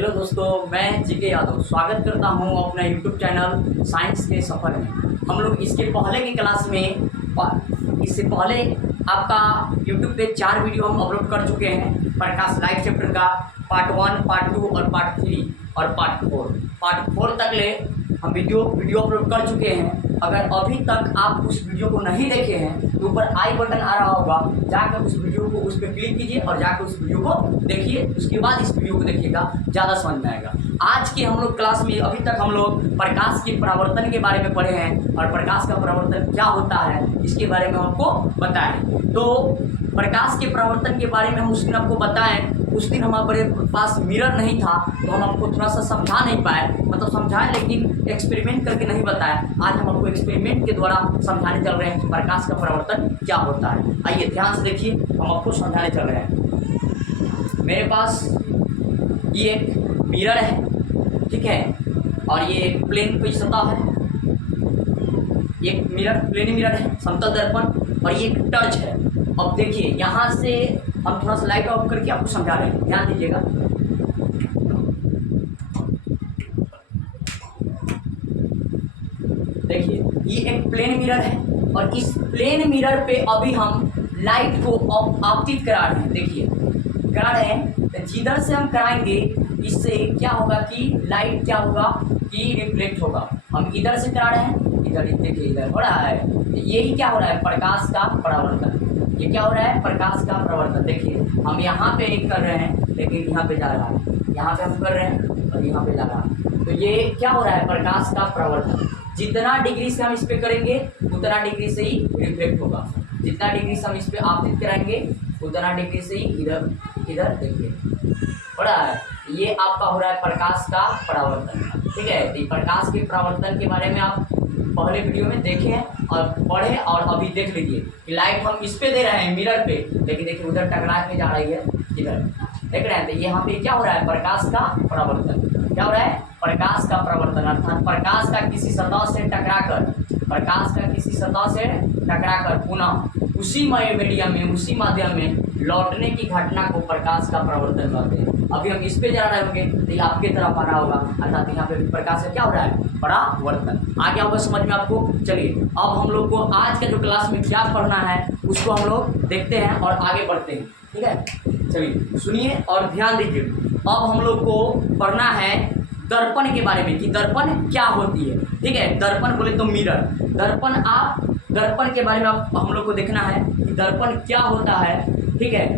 Hello दोस्तों, मैं GK Yadav स्वागत करता हूं अपना यूट्यूब चैनल साइंस के सफ़र में। हम लोग इसके पहले की क्लास में इससे पहले आपका यूट्यूब पे 4 वीडियो हम अपलोड कर चुके हैं। प्रकाश लाइफ चैप्टर का पार्ट 1, पार्ट 2 और पार्ट 3 और पार्ट 4। पार्ट 4 तक ले हम वीडियो अपलोड कर चुके हैं। अगर अभी तक आप उस वीडियो को नहीं देखे हैं तो ऊपर आई बटन आ रहा होगा, जाकर उस वीडियो को उस पर क्लिक कीजिए और जाकर उस वीडियो को देखिए। उसके बाद इस वीडियो को देखिएगा, ज़्यादा समझ में आएगा। आज की हम लोग क्लास में अभी तक हम लोग प्रकाश के परावर्तन के बारे में पढ़े हैं और प्रकाश का परावर्तन क्या होता है इसके बारे में आपको बताएं। तो प्रकाश के परावर्तन के बारे में हम उस दिन आपको बताएं। उस दिन हमारे पास मिरर नहीं था तो हम आपको थोड़ा सा समझा नहीं पाए, मतलब समझाएं लेकिन एक्सपेरिमेंट करके नहीं बताया। आज हम आपको एक्सपेरिमेंट के द्वारा समझाने चल रहे हैं कि प्रकाश का परावर्तन क्या होता है। आइए ध्यान से देखिए, हम आपको समझाने चल रहे हैं। मेरे पास ये एक मिरर है, ठीक है, और ये प्लेन कोई सतह है। एक मिरर प्लेन मिरर है, समतल दर्पण, और ये एक टर्च है। अब देखिए यहाँ से हम थोड़ा सा लाइट ऑफ करके आपको समझा रहे हैं, ध्यान दीजिएगा। देखिए ये एक प्लेन मिरर है और इस प्लेन मिरर पे अभी हम लाइट को आपतित करा रहे हैं। देखिए करा रहे हैं, तो जिधर से हम कराएंगे इससे क्या होगा कि लाइट क्या होगा कि रिफ्लेक्ट होगा। हम इधर से करा रहे हैं, इधर देखिए इधर हो रहा है, यही क्या हो रहा है, प्रकाश का परावर्तन। ये क्या हो रहा है, प्रकाश का परावर्तन। देखिए हम यहाँ पे एक कर रहे हैं लेकिन यहाँ पे जा रहा है, यहाँ पे हम कर रहे हैं और यहाँ पे जा रहा है। तो ये क्या हो रहा है, प्रकाश का परावर्तन। जितना डिग्री से हम इस पे करेंगे उतना डिग्री से ही रिफ्लेक्ट होगा। जितना डिग्री से हम इस पे आपतित कराएंगे उतना डिग्री से ही इधर इधर देखिए हो रहा है। ये आपका हो रहा है प्रकाश का परावर्तन, ठीक है। तो प्रकाश के परावर्तन के बारे में आप पहले वीडियो में देखें और पढ़ें और अभी देख लीजिए कि लाइट हम इस पे दे रहे हैं मिरर पे, लेकिन देखिए उधर टकरा के जा रही है, इधर देख रहे हैं। तो यहाँ पे क्या हो रहा है, प्रकाश का परावर्तन। क्या हो रहा है, प्रकाश का परावर्तन, अर्थात प्रकाश का किसी सतह से टकराकर, प्रकाश का किसी सतह से टकराकर पुनः उसी मीडियम में, उसी माध्यम में लौटने की घटना को प्रकाश का परावर्तन कहते हैं। अभी हम इस पे जा रहे होंगे तो ये आपके तरफ आ रहा होगा, अर्थात यहाँ पे प्रकाश का क्या हो रहा है, परावर्तन। आगे होगा समझ में आपको। चलिए अब हम लोग को आज का जो क्लास में क्या पढ़ना है उसको हम लोग देखते हैं और आगे बढ़ते हैं, ठीक है। चलिए सुनिए और ध्यान दीजिए। अब हम लोग को पढ़ना है दर्पण के बारे में कि दर्पण क्या होती है, ठीक है। दर्पण बोले तो मिरर, दर्पण के बारे में हम लोग को देखना है कि दर्पण क्या होता है, ठीक है।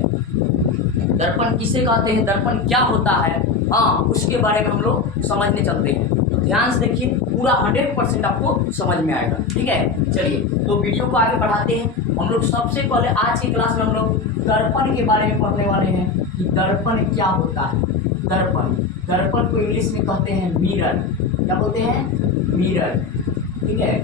दर्पण किसे कहते हैं, दर्पण क्या होता है, हाँ उसके बारे में हम लोग समझने चलते हैं। तो ध्यान से देखिए, पूरा 100% आपको समझ में आएगा, ठीक है। चलिए तो वीडियो को आगे बढ़ाते हैं। हम लोग सबसे पहले आज की क्लास में हम लोग दर्पण के बारे में पढ़ने वाले हैं कि दर्पण क्या होता है। दर्पण को इंग्लिश में कहते हैं मिरर। क्या बोलते हैं, मिरर, ठीक है,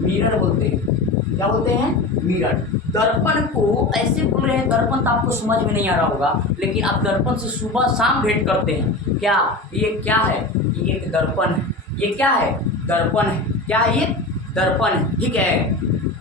मिरर बोलते हैं। क्या बोलते हैं, मिरर। दर्पण को ऐसे बोल रहे हैं, दर्पण तो आपको समझ में नहीं आ रहा होगा, लेकिन आप दर्पण से सुबह शाम भेंट करते हैं। क्या ये क्या है, ये एक दर्पण है। ये क्या है, दर्पण है। क्या है, ये दर्पण है, ठीक है,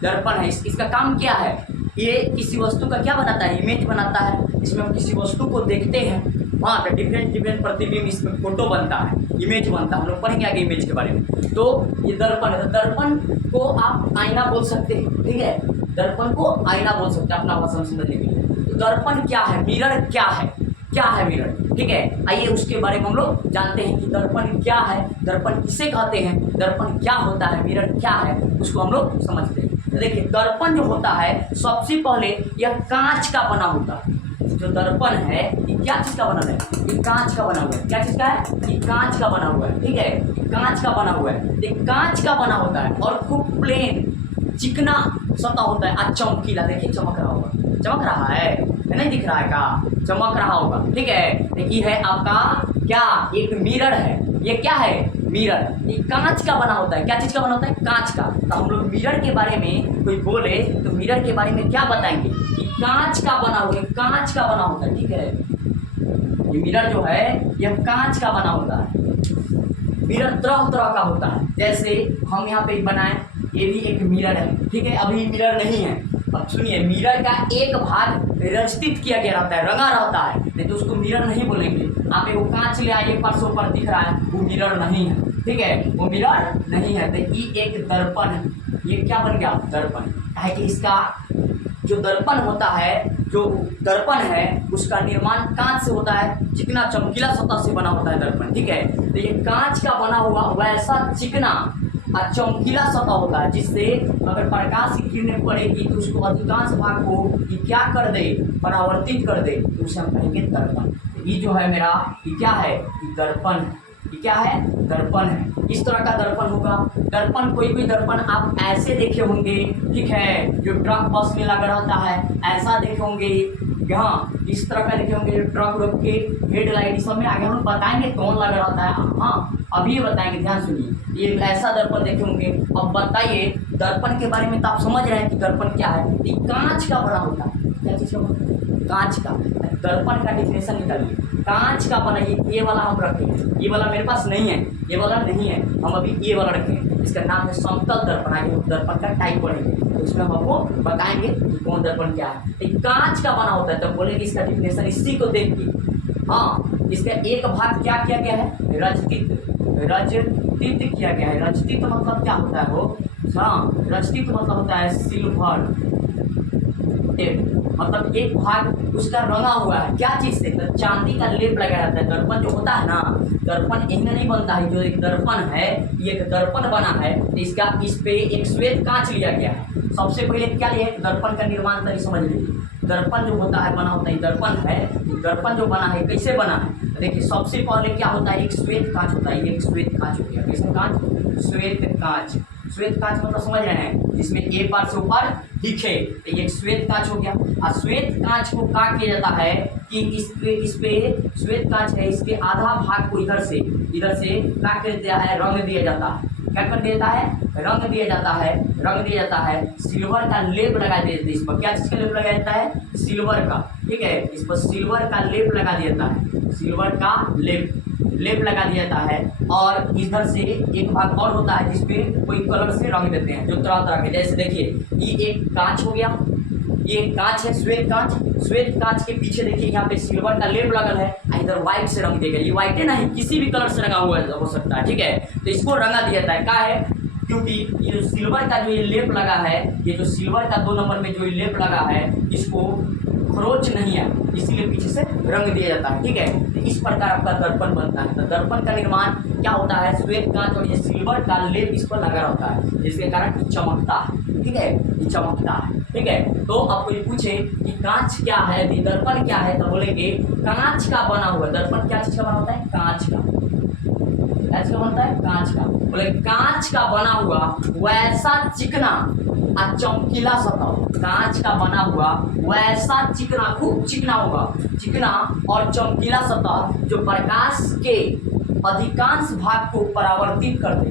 दर्पण है। इसका काम क्या है, ये किसी वस्तु का क्या बनाता है, इमेज बनाता है। इसमें हम किसी वस्तु को देखते हैं, हाँ, तो डिफरेंट प्रतिबिंब इसमें फोटो बनता है, इमेज बनता है। हम लोग पढ़ेंगे आगे इमेज के बारे में। तो ये दर्पण है। तो दर्पण को आप आईना बोल सकते हैं, ठीक है, दर्पण को आईना बोल सकते हैं अपना भाषा में समझने के लिए। तो दर्पण क्या है, मिरर क्या है, क्या है मिरर, ठीक है। आइए उसके बारे में हम लोग जानते हैं कि दर्पण क्या है, दर्पण किसे कहते हैं, दर्पण क्या होता है, मिरर क्या है, उसको हम लोग समझते हैं। तो देखिए दर्पण जो होता है सबसे पहले यह कांच का बना होता है। जो दर्पण है ये क्या चीज का बना है, ये कांच का बना हुआ है। क्या चीज का है, ये कांच का बना हुआ है, ठीक है, कांच का बना हुआ है। ये कांच का बना होता है और खूब प्लेन चिकना सतह होता है। आज चमकीला, देखिए चमक रहा होगा, चमक रहा है, नहीं दिख रहा है का, चमक रहा होगा, ठीक है। ये है आपका क्या, एक मिरर है। ये क्या है, मिरर। ये कांच का बना होता है। क्या चीज का बना होता है, कांच का। तो हम लोग मिरर के बारे में कोई बोले तो मिरर के बारे में क्या बताएंगे, ये कांच का बना हुआ है, कांच का बना होता है, ठीक है। ये मिरर जो है यह कांच का बना होता है। मिरर तरह तरह का होता है, जैसे हम यहाँ पे बनाए, ये भी एक मिरर है, ठीक है। अभी मिरर नहीं है, अब सुनिए, मिरर का एक भाग रचित किया गया रहता है, रंगा रहता है, नहीं तो उसको मिरर नहीं बोलेंगे। आप एक कांच ले आइए, परसों पर दिख रहा है, वो मिरर नहीं है, ठीक है, वो मिरर नहीं है। तो ये एक दर्पण है, ये क्या बन गया, दर्पण है कि इसका जो दर्पण होता है, जो दर्पण है उसका निर्माण कांच से होता है, चिकना चमकीला सतह से बना होता है दर्पण, ठीक है। तो ये कांच का बना हुआ वैसा चिकना और चमकीला सतह होता है, जिससे अगर प्रकाश की किरणें पड़ेगी तो उसको अधिकांश भाग को ये क्या कर दे, परावर्तित कर दे, तो उसे हम कहेंगे दर्पण। ये जो है मेरा, ये क्या है, ये दर्पण है। ये क्या है, दर्पण है। इस तरह का दर्पण होगा। दर्पण कोई दर्पण आप ऐसे देखे होंगे, ठीक है, जो ट्रक बस में लगा रहता है, ऐसा देखे होंगे। हाँ, इस तरह का देखे होंगे, जो ट्रक रोक के हेडलाइट सब में आगे हम बताएंगे कौन लगा रहता है। हाँ, अभी बताएंगे, ध्यान सुनिए। ये ऐसा दर्पण देखे होंगे। अब बताइए, दर्पण के बारे में तो आप समझ रहे हैं कि दर्पण क्या है। ये कांच का बना होता है। क्या चीज़ का बना, कांच का। दर्पण का डिफिनेशन निकालिए। कांच का बना, ये वाला हम रखें, ये वाला मेरे पास नहीं है, ये वाला नहीं है, हम अभी ये वाला रखें। इसका नाम है समतल दर्पण। आगे दर्पण का टाइप पढ़ेंगे तो उसमें हम आपको बताएंगे कि कौन दर्पण क्या है। एक कांच का बना होता है, तब बोलेंगे इसका डिफिनेशन इसी को देख के। हाँ, इसका एक भाग क्या किया गया है, रचित किया गया है। रचित मतलब क्या होता है वो, हाँ, रचित मतलब होता है सिल्वर, मतलब एक भाग उसका रंगा हुआ है, क्या चीज से, तो चांदी का लेप लगाया जाता है। दर्पण जो होता है ना, दर्पण इनमें नहीं बनता है। जो एक दर्पण है, ये एक दर्पण बना है, इसका इस पे एक श्वेत कांच लिया गया है। सबसे पहले क्या लिया, दर्पण का निर्माण तरी समझ लीजिए। दर्पण जो होता है, बना होता है, दर्पण है, दर्पण जो बना है कैसे बना है, देखिए सबसे पहले क्या होता है, एक श्वेत कांच होता है। एक श्वेत कांच हो गया, किसका कांच, श्वेत कांच। श्वेत कांच मतलब समझ रहे हैं, जिसमें एक बार से ऊपर दिखे, तो ये श्वेत कांच हो गया। और श्वेत कांच को क्या किया जाता है कि इस पे श्वेत कांच है, इसके आधा भाग को इधर से क्या कर दिया है, रंग दिया जाता है। क्या कर देता है, रंग दिया जाता है। सिल्वर का लेप लगा दिया जाता है। इस पर क्या चीज का लेप लगाया जाता है, सिल्वर का, ठीक है, इस पर सिल्वर का लेप लगा दिया जाता है। सिल्वर का लेप लगा दिया जाता है। और इधर से एक भाग और होता है जिसपे कोई कलर से रंग देते हैं, जो तरह तरह के, जैसे देखिए ये एक कांच हो गया, ये कांच है, श्वेत कांच के पीछे देखिए यहाँ पे सिल्वर का लेप लगल है, इधर व्हाइट से रंग देगा। ये व्हाइट है नहीं, किसी भी कलर से रंगा हुआ हो सकता है, ठीक है। तो इसको रंगा दिया जाता है, क्या है, क्योंकि ये जो सिल्वर का जो ये लेप लगा है, ये जो सिल्वर का 2 नंबर में जो ये लेप लगा है, इसको खरोच नहीं है, इसीलिए पीछे से रंग दिया जाता है, ठीक है। तो इस प्रकार आपका दर्पण बनता है। तो दर्पण का निर्माण क्या होता है, श्वेत कांच और ये सिल्वर का लेप इस पर लगा रहता है, जिसके कारण चमकता है, ठीक है, ये चमकता है, ठीक है। तो आपको ये पूछे कि कांच क्या है, दर्पण क्या है, तो बोलेंगे कांच का बना हुआ। दर्पण क्या चीज का बना होता है, कांच का। क्या बनता है, कांच का। बोले कांच का बना हुआ वैसा चिकना और चमकीला सतह। कांच का बना हुआ वैसा चिकना, खूब चिकना होगा, चिकना और चमकीला सतह जो प्रकाश के अधिकांश भाग को परावर्तित कर दे,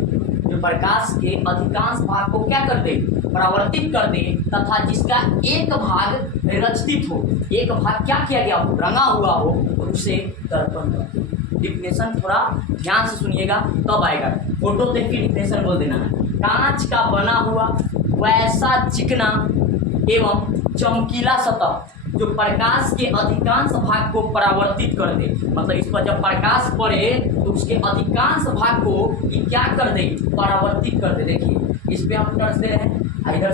जो प्रकाश के अधिकांश भाग को क्या कर दे, परावर्तित कर दे, तथा जिसका एक भाग रचित हो, एक भाग क्या किया गया हो, रंगा हुआ हो, तो उसे दर्पण कहते हैं। डिफिनेशन थोड़ा ध्यान से सुनिएगा तब आएगा। फोटो देख के डिफिनेशन बोल देना है। कांच का बना हुआ वैसा चिकना एवं चमकीला सतह जो प्रकाश के अधिकांश भाग को परावर्तित कर दे, मतलब इस पर जब प्रकाश पड़े तो उसके अधिकांश भाग को ये क्या कर दे, परावर्तित कर दे। देखिए इस पे हम टच दे रहे हैं, इधर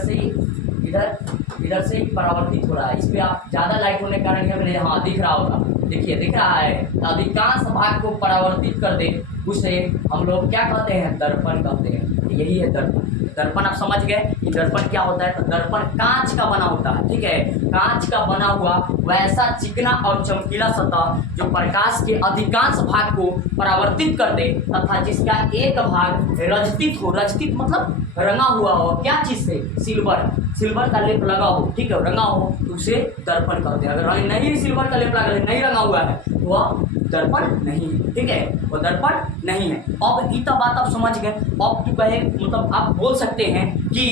से ही परावर्तित हो रहा है। इस पे आप ज़्यादा लाइट होने के कारण ये मेरे, हाँ दिख रहा होगा, देखिए दिख रहा है, अधिकांश भाग को परावर्तित कर दे, उसे हम लोग क्या कहते हैं, दर्पण कहते हैं। यही है दर्पण। दर्पण आप समझ गए कि दर्पण क्या होता है, तो दर्पण कांच का बना होता है, ठीक है, कांच का बना हुआ वैसा चिकना और चमकीला सतह जो प्रकाश के अधिकांश भाग को परावर्तित कर दे, तथा जिसका एक भाग रचित हो, रचित मतलब रंगा हुआ हो, क्या चीज से, सिल्वर का लेप लगा हो, ठीक है, रंगा हो, तो उसे दर्पण कहते हैं। अगर नहीं सिल्वर का लेप लगा, नहीं रंगा हुआ है, तो वह दर्पण नहीं है, ठीक है, वो दर्पण नहीं है। अब इतना बात आप समझ गए। अब तो कहे, मतलब आप बोल सकते हैं कि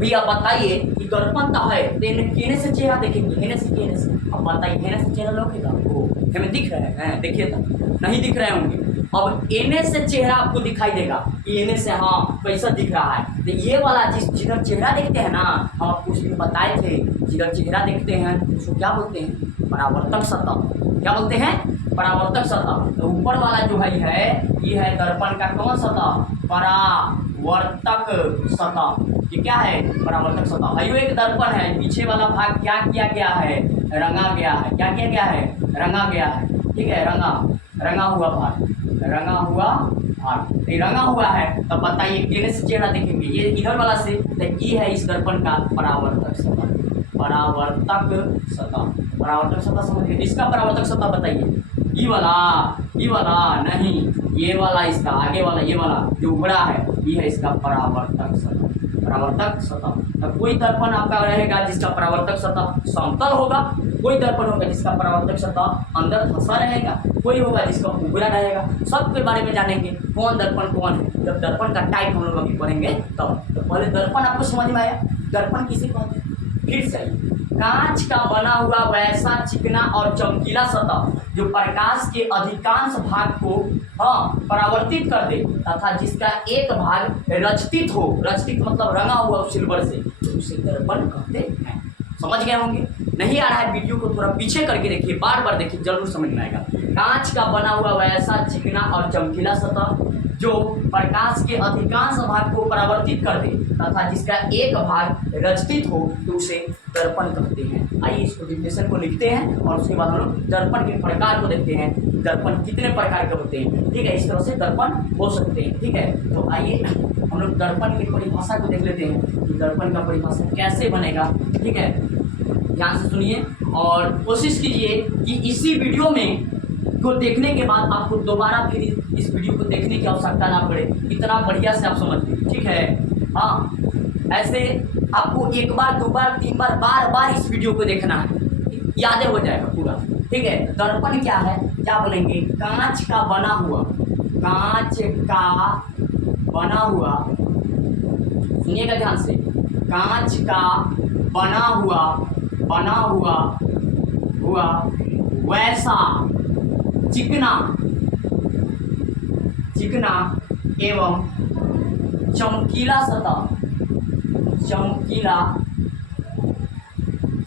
भैया बताइए कि दर्पण तो है, कहने से चेहरा देखेंगे, कहने से अब बताइए, कहने से चेहरा लोगेगा, वो हमें दिख रहा है, देखिए तो नहीं दिख रहे होंगे, अब एने से चेहरा आपको दिखाई देगा कि एने से हाँ कैसा दिख रहा है। तो ये वाला जिधर चेहरा देखते हैं ना, हम आपको उस दिन बताए थे, जिधर चेहरा देखते हैं उसको क्या बोलते हैं? परावर्तक सतह। क्या बोलते हैं? परावर्तक सतह। तो ऊपर वाला जो है ये है दर्पण का कौन सतह? परावर्तक सतह। ये क्या है? परावर्तक सतह है। एक दर्पण है, पीछे वाला भाग क्या किया गया है? रंगा गया है। क्या किया गया है? रंगा गया है। ठीक है, रंगा हुआ भाग, रंगा हुआ भाग। ये रंगा हुआ है तब बताइए केने से चेहरा देखेंगे? ये इधर वाला से। तो ये है इस दर्पण का परावर्तक सतह। परावर्तक सतह, परावर्तक सतह समझिए। इसका परावर्तक सतह बताइए। ये वाला नहीं, ये वाला, इसका आगे वाला, ये वाला जो उभरा है ये है इसका परावर्तक सतह। परावर्तक सतह। तो कोई दर्पण आपका रहेगा जिसका परावर्तक सतह समतल होगा, कोई दर्पण होगा जिसका परावर्तक सतह अंदर फंसा रहेगा, कोई होगा जिसका उभरा रहेगा। सबके बारे में जानेंगे कौन दर्पण कौन है। जब दर्पण का टाइप हम लोग अभी पढ़ेंगे तब। तो पहले दर्पण आपको समझ में आया? दर्पण किसे कहते हैं? फिर सही, कांच का बना हुआ वैसा चिकना और चमकीला सतह जो प्रकाश के अधिकांश भाग को परावर्तित कर दे तथा जिसका एक भाग रचित हो। रचित मतलब रंगा हुआ सिल्वर से, तो उसे दर्पण कहते हैं। समझ गए होंगे? नहीं आ रहा है वीडियो को थोड़ा पीछे करके देखिए, बार बार देखिए, जरूर समझ में आएगा। कांच का बना हुआ वैसा चिकना और चमकीला सतह जो प्रकाश के अधिकांश भाग को परावर्तित कर दे तथा जिसका एक भाग रचित हो तो उसे दर्पण कहते हैं। आइए इसको डिफिनेशन को लिखते हैं और उसके बाद हम लोग दर्पण के प्रकार को देखते हैं। दर्पण कितने प्रकार के होते हैं? ठीक है, इस तरह से दर्पण हो सकते हैं। ठीक है, तो आइए हम लोग दर्पण की परिभाषा को देख लेते हैं कि दर्पण का परिभाषा कैसे बनेगा। ठीक है, ध्यान से सुनिए और कोशिश कीजिए कि इसी वीडियो में को देखने के बाद आपको दोबारा फिर इस वीडियो को देखने की आवश्यकता ना पड़े, इतना बढ़िया से आप समझ लीजिए। ठीक है, हाँ, ऐसे आपको एक बार, दो बार, तीन बार, बार बार इस वीडियो को देखना है, याद हो जाएगा पूरा। ठीक है, दर्पण क्या है? क्या बोलेंगे? कांच का बना हुआ, कांच का बना हुआ, सुनिएगा ध्यान से, कांच का बना हुआ वैसा चिकना एवं चमकीला सतह,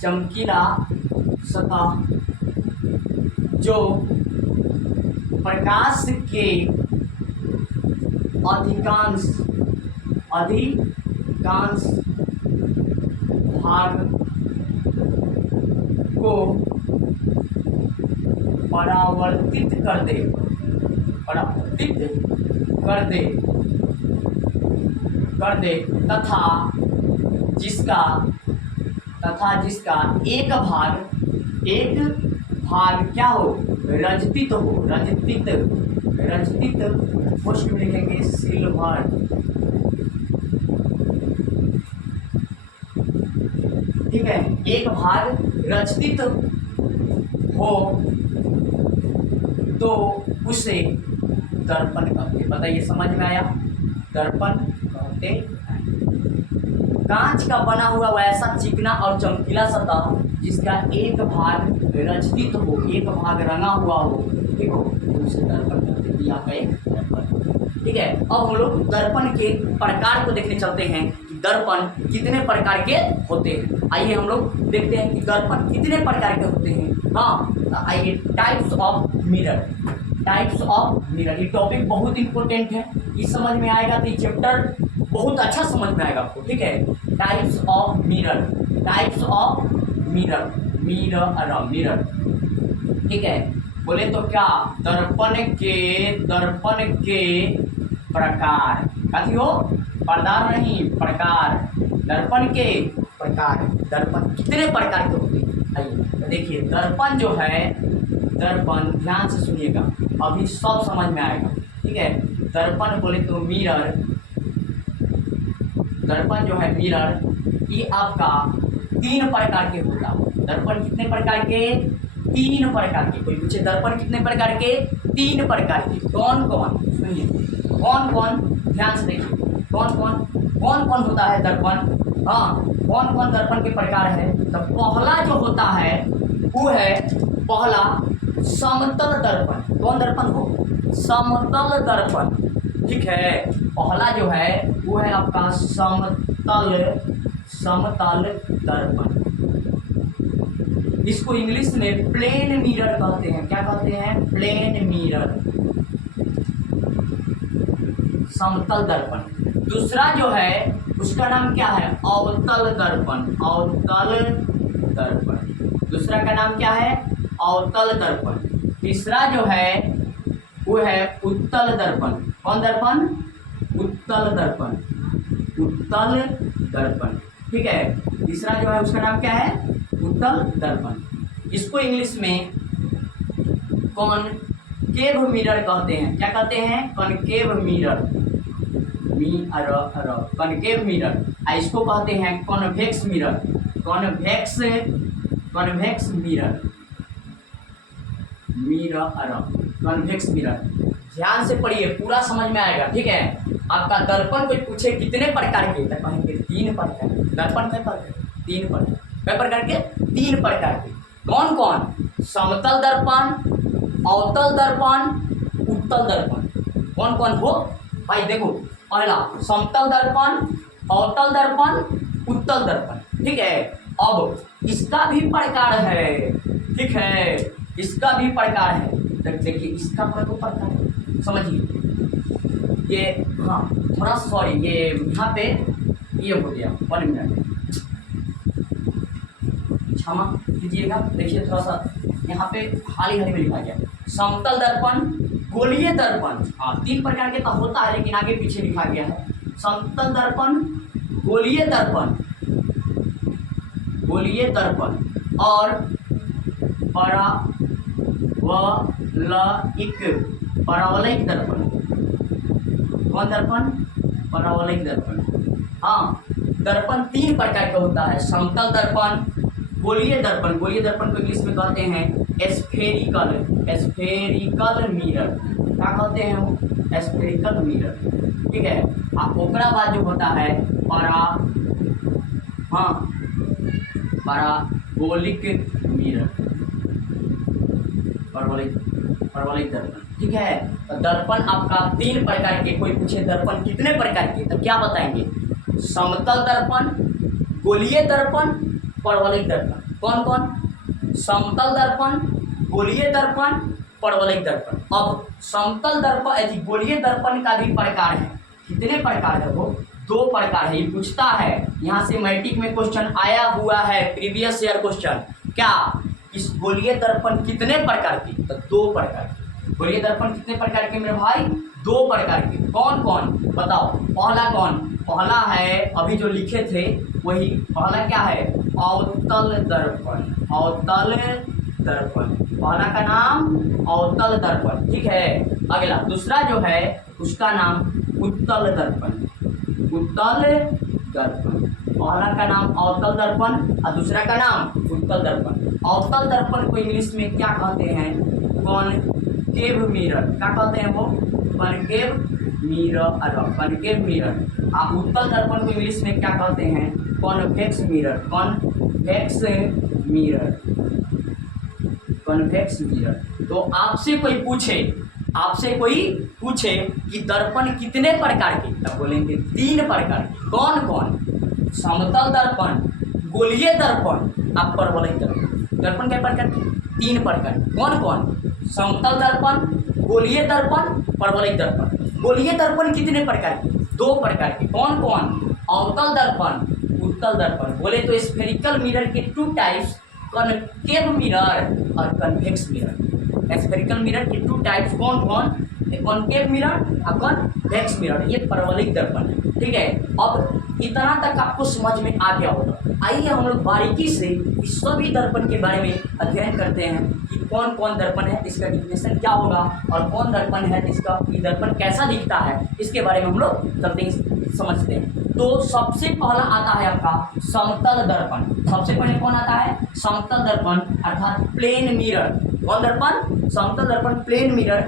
चमकीला सतह जो प्रकाश के अधिकांश भाग को परावर्तित कर दे तथा जिसका एक भाग क्या हो? रचित पोस्ट में लिखेंगे सिल्वर। ठीक है, एक भाग रचित हो तो उसे दर्पण कहते। बताइए, समझ में आया? दर्पण कहते हैं। कांच का बना हुआ वैसा चिकना और चमकीला सतह जिसका एक भाग रचित हो, एक भाग रंगा हुआ हो, ठीक हो, तो उसे दर्पण कहते हैं। यहाँ पे दर्पण। ठीक है, अब हम लोग दर्पण के प्रकार को देखने चलते हैं कि दर्पण कितने प्रकार के होते हैं। आइए हम लोग देखते हैं कि दर्पण कितने प्रकार के होते हैं। हाँ, आइए, टाइप्स ऑफ मिरर। ये टॉपिक बहुत इंपॉर्टेंट है, ये समझ में आएगा तो ये चैप्टर बहुत अच्छा समझ में आएगा आपको। ठीक है, टाइप्स ऑफ मिरर। ठीक है, बोले तो क्या? दर्पण के प्रकार। कथी हो? प्रकार नहीं, प्रकार। दर्पण के प्रकार। दर्पण कितने प्रकार के होते हैं? आइए देखिए, दर्पण जो है, दर्पण ध्यान से सुनिएगा, अभी सब समझ में आएगा। ठीक है, दर्पण बोले तो मिरर, दर्पण जो है मिरर, ये आपका 3 प्रकार के होता है। दर्पण कितने प्रकार के? 3 प्रकार के। कोई पूछे दर्पण कितने प्रकार के? 3 प्रकार के। कौन कौन? सुनिए, कौन? ध्यान से देखिए, कौन होता है दर्पण? हाँ, कौन दर्पण के प्रकार है? तो पहला जो होता है वो है पहला समतल दर्पण। कौन दर्पण हो? समतल दर्पण। ठीक है, पहला जो है वो है आपका समतल दर्पण। इसको इंग्लिश में प्लेन मिरर कहते हैं। क्या कहते हैं? प्लेन मिरर, समतल दर्पण। दूसरा जो है उसका नाम क्या है? अवतल दर्पण। अवतल दर्पण, दूसरा का नाम क्या है? अवतल दर्पण। तीसरा जो है वो है उत्तल दर्पण। कौन दर्पण? उत्तल दर्पण। उत्तल दर्पण, ठीक है। तीसरा जो है उसका नाम क्या है? उत्तल दर्पण। इसको इंग्लिश में कॉनकेव मिरर कहते हैं। क्या कहते हैं? Concave mirror. Concave mirror. इसको कहते हैं convex mirror. Convex mirror. Convex mirror. ध्यान से पढ़िए, पूरा समझ में आएगा। ठीक है, आपका दर्पण कोई पूछे कितने प्रकार के, तो कहेंगे 3 प्रकार। दर्पण कै प्रकार? 3 प्रकार। कै प्रकार के? 3 प्रकार के। कौन कौन? समतल दर्पण, अवतल दर्पण, उत्तल दर्पण। कौन कौन हो भाई? देखो, पहला समतल दर्पण, अवतल दर्पण, उत्तल दर्पण। ठीक है, अब इसका भी प्रकार है। ठीक है, इसका भी प्रकार है। देखिए, इसका प्रकार है, समझिए। ये हाँ, थोड़ा सॉरी, ये यहाँ पे ये हो गया 1 मिनट, क्षमा कीजिएगा। देखिए, थोड़ा सा यहाँ पे हाल में लिखा गया समतल दर्पण, गोलीय दर्पण। हाँ, 3 प्रकार के तो होता है, लेकिन आगे पीछे लिखा गया है समतल दर्पण, गोलीय दर्पण, गोलीय दर्पण और परावलयिक दर्पण। कौन दर्पण? परावलयिक दर्पण। हाँ, दर्पण 3 प्रकार का होता है, समतल दर्पण, गोलीय दर्पण। गोलीय दर्पण को इंग्लिश में कहते हैं स्फेरिकल मिरर। क्या कहते हैं वो? Spherical mirror. ठीक है, ओकरा बाद जो होता है पराबोलिक मिरर, परवलयिक दर्पण। ठीक है, तो दर्पण आपका 3 प्रकार के। कोई पूछे दर्पण कितने प्रकार के, तो क्या बताएंगे? समतल दर्पण, गोलीय दर्पण, परवलयिक दर्पण। कौन कौन? समतल दर्पण, गोलीय दर्पण, परवलयिक दर्पण। अब समतल दर्पण, गोलीय दर्पण का भी प्रकार है। कितने प्रकार है वो? 2 प्रकार है। ये पूछता है, यहाँ से मैट्रिक में क्वेश्चन आया हुआ है, प्रीवियस ईयर क्वेश्चन। क्या इस गोलीय दर्पण कितने प्रकार के? तो 2 प्रकार के। गोलीय दर्पण कितने प्रकार के मेरे भाई? 2 प्रकार के। कौन कौन बताओ? पहला कौन? पहला है अभी जो लिखे थे वही। पहला क्या है? अवतल दर्पण। अवतल दर्पण, पहला का नाम अवतल दर्पण। ठीक है, अगला दूसरा जो है उसका नाम उत्तल दर्पण। उत्तल दर्पण, पहला का नाम अवतल दर्पण और दूसरा का नाम उत्तल दर्पण। अवतल दर्पण को इंग्लिश में क्या कहते हैं? Concave mirror. क्या कहते हैं वो? Concave mirror. Concave mirror. आप उत्तल दर्पण को इंग्लिश में क्या कहते हैं? Convex mirror. Convex mirror. Convex mirror. तो आपसे कोई पूछे कि दर्पण कितने प्रकार के, तब बोलेंगे 3 प्रकार के। कौन कौन? समतल दर्पण, गोलीय दर्पण और परवलयिक दर्पण। दर्पण के प्रकार? 3 प्रकार। कौन कौन? समतल दर्पण, गोलीय दर्पण, परवलयिक दर्पण। गोलीय दर्पण कितने प्रकार के? 2 प्रकार के। कौन कौन? अवतल दर्पण, उत्तल दर्पण। बोले तो स्फेरिकल मिरर के 2 टाइप्स, कॉनकेव मिरर और कन्वेक्स मिरर। स्फेरिकल मिरर के 2 टाइप्स कौन कौन? कॉनकेव मिरर और कन्वेक्स मिरर। ये परवलयिक दर्पण है। ठीक है, अब इतना तक आपको समझ में आ गया होगा। आइए हम लोग बारीकी से इस सभी दर्पण के बारे में अध्ययन करते हैं कि कौन कौन दर्पण है, इसका डिफिनेशन क्या होगा और कौन दर्पण है जिसका दर्पण कैसा दिखता है, इसके बारे में हम लोग चलते समझते हैं। तो सबसे पहला आता है आपका समतल दर्पण। सबसे पहले कौन आता है? समतल दर्पण अर्थात प्लेन मिरर। कौन दर्पण? समतल दर्पण, प्लेन मिरर।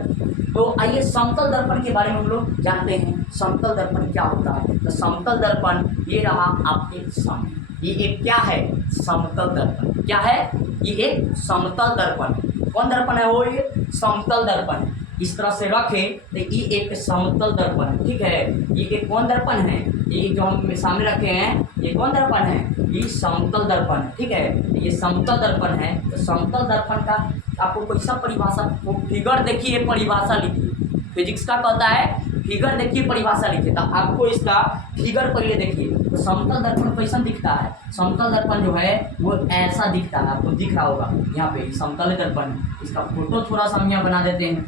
तो आइए समतल दर्पण के बारे में हम लोग जानते हैं। समतल दर्पण क्या होता है? तो समतल दर्पण ये रहा आपके सामने। ये एक क्या है? समतल दर्पण। क्या है? ये एक समतल दर्पण। कौन दर्पण है वो? ये समतल दर्पण है। इस तरह से रखे तो ये एक समतल दर्पण है, ठीक है। ये एक कौन दर्पण है, ये जो हम सामने रखे हैं ये कौन दर्पण है, ये समतल दर्पण है, ठीक है। ये समतल दर्पण है। तो समतल दर्पण का आपको कैसा परिभाषा, वो फिगर देखिए, परिभाषा लिखिए। फिजिक्स का कहता है फिगर देखिए, परिभाषा लिखिए। तो आपको इसका फिगर पहले देखिए। तो समतल दर्पण कैसा दिखता है, समतल दर्पण जो है वो ऐसा दिखता है, आपको दिख रहा होगा यहाँ पे समतल दर्पण। इसका फोटो थोड़ा सा हम यहाँ बना देते हैं,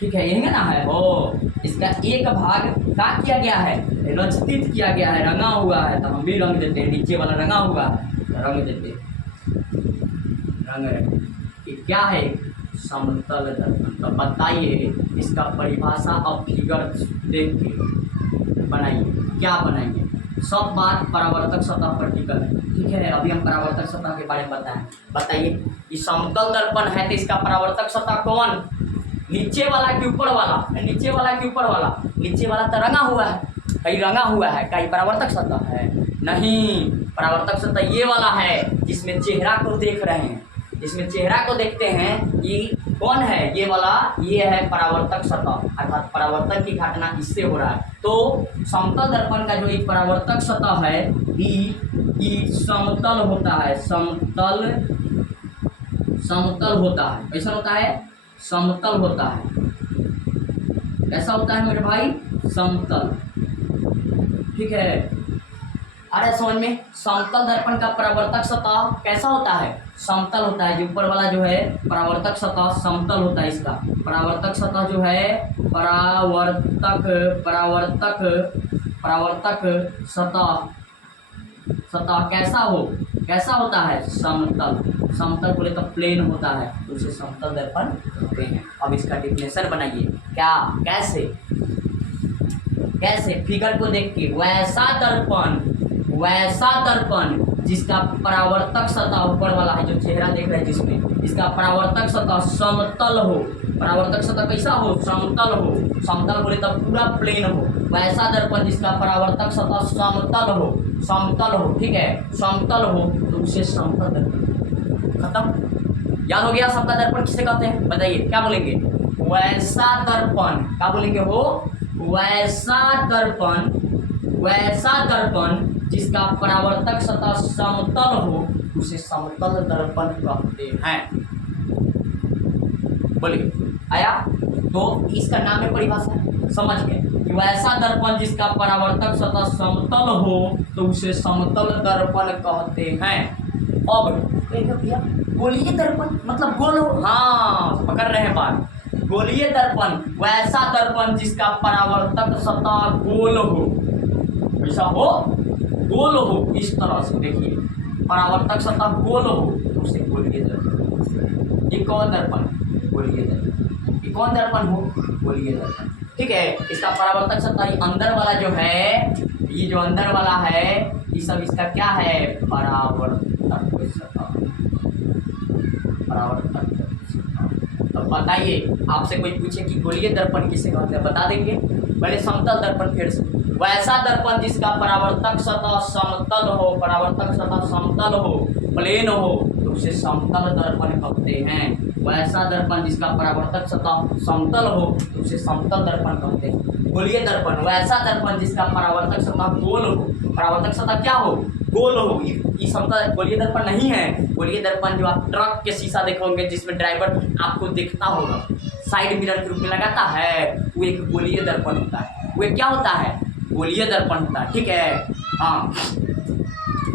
ठीक है। यही ना है हो। इसका एक भाग क्या किया गया है, रचित किया गया है, रंगा हुआ है। तो हम भी रंग देते हैं, नीचे वाला रंगा हुआ है तो रंग देते हैं, रंग ये क्या है, समतल दर्पण। तो बताइए इसका परिभाषा और फिगर देख के बनाइए, क्या बनाइए। सब बात परावर्तक सतह पर टिकल है, ठीक है। अभी हम परावर्तक सतह के बारे में बताइए। ये समतल दर्पण है तो इसका परावर्तक सतह कौन, नीचे वाला कि ऊपर वाला, नीचे वाला कि ऊपर वाला, नीचे वाला तो रंगा हुआ है, कहीं रंगा हुआ है, कहीं परावर्तक सतह है, नहीं। परावर्तक सतह ये वाला है जिसमें चेहरा को देख रहे हैं, जिसमें चेहरा को देखते हैं, ये कौन है, ये वाला, ये है परावर्तक सतह, अर्थात परावर्तक की घटना इससे हो रहा है। तो समतल दर्पण का जो एक परावर्तक सतह है ये समतल होता है, समतल होता है। कैसा होता है, समतल होता है। कैसा होता है मेरे भाई, समतल, ठीक है। अरे समझ में, समतल दर्पण का परावर्तक सतह कैसा होता है, समतल होता है। जो ऊपर वाला जो है परावर्तक सतह समतल होता है। इसका परावर्तक सतह जो है परावर्तक सतह कैसा होता है, समतल। समतल बोले तो प्लेन होता है, तो उसे समतल दर्पण कहते हैं। अब इसका डिफिनेशन बनाइए, क्या, कैसे फिगर को देख के, वैसा दर्पण जिसका परावर्तक सतह ऊपर वाला है, जो चेहरा देख रहे हैं जिसमें, इसका परावर्तक सतह समतल हो। परावर्तक सतह कैसा हो, समतल हो। समतल बोले तो पूरा प्लेन हो। वैसा दर्पण जिसका परावर्तक सतह समतल हो, ठीक है, समतल हो, तो उसे समतल दर्पण। खत्म, याद हो गया। समतल दर्पण किसे कहते हैं, बताइए क्या बोलेंगे, वैसा दर्पण, क्या बोलेंगे हो, वैसा दर्पण जिसका परावर्तक सतह समतल हो उसे समतल दर्पण कहते हैं। बोलिए, आया। तो इसका नाम है परिभाषा, समझ गए कि वैसा दर्पण जिसका परावर्तक सतह समतल हो तो उसे समतल दर्पण कहते हैं। अब भैया गोलीय दर्पण मतलब गोल हो, हाँ पकड़ रहे हैं बात। गोलीय दर्पण वैसा दर्पण जिसका परावर्तक सतह गोल हो, ऐसा हो, गोल हो, इस तरह से देखिए, परावर्तक सतह गोल हो तो उसे गोलीय दर्पण। ये कौन दर्पण, गोलीय दर्पण। ये कौन दर्पण हो, गोलीय दर्पण, ठीक है। इसका परावर्तक सतह ये अंदर वाला जो है, ये जो अंदर वाला है ये सब इसका क्या है, परावर्तक सतह, परावर्तक सतह। तो बताइए, आपसे कोई पूछे कि गोलीय दर्पण किसे कहते हैं, बता देंगे। पहले समतल दर्पण, फिर से वैसा दर्पण जिसका परावर्तक सतह समतल हो, परावर्तक सतह समतल हो, प्लेन हो तो उसे समतल दर्पण कहते हैं। वैसा दर्पण जिसका परावर्तक सतह समतल हो तो उसे समतल दर्पण कहते हैं। गोलीय दर्पण वैसा दर्पण जिसका परावर्तक सतह गोल हो, परावर्तक सतह क्या हो, गोल हो। ये समतल गोलीय दर्पण नहीं है। गोलीय दर्पण जो आप ट्रक के शीशा देखोगे जिसमें ड्राइवर आपको दिखता होगा, साइड मिरर के रूप में लगाता है, वो एक गोलीय दर्पण होता है। वो क्या होता है, गोलीय दर्पण होता है, ठीक है। हाँ,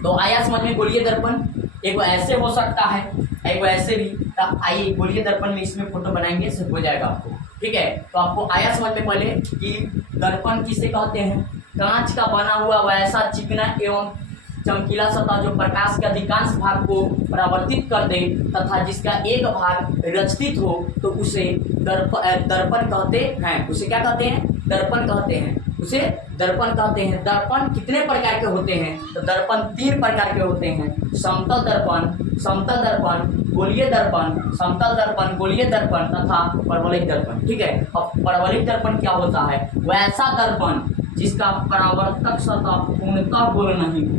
तो आया समझ में। गोलीय दर्पण एक ऐसे हो सकता है, एक ऐसे भी। तो आइए गोलीय दर्पण में इसमें फोटो बनाएंगे, सब हो जाएगा आपको, ठीक है। तो आपको आया समझ में पहले कि दर्पण किसे कहते हैं, कांच का बना हुआ वैसा चिकना एवं चमकीला सतह जो प्रकाश के अधिकांश भाग को परावर्तित कर दे तथा जिसका एक भाग रचित हो तो उसे दर्पण कहते हैं। उसे क्या कहते हैं, दर्पण कहते हैं, उसे दर्पण कहते हैं। दर्पण कितने प्रकार के होते हैं, तो दर्पण 3 प्रकार के होते हैं, समतल दर्पण, गोलीय दर्पण, समतल दर्पण, गोलीय दर्पण तथा परवलयिक दर्पण, ठीक है। अब परवलयिक दर्पण क्या होता है, वैसा दर्पण जिसका परावर्तक सतह पूर्णतः गोल नहीं हो।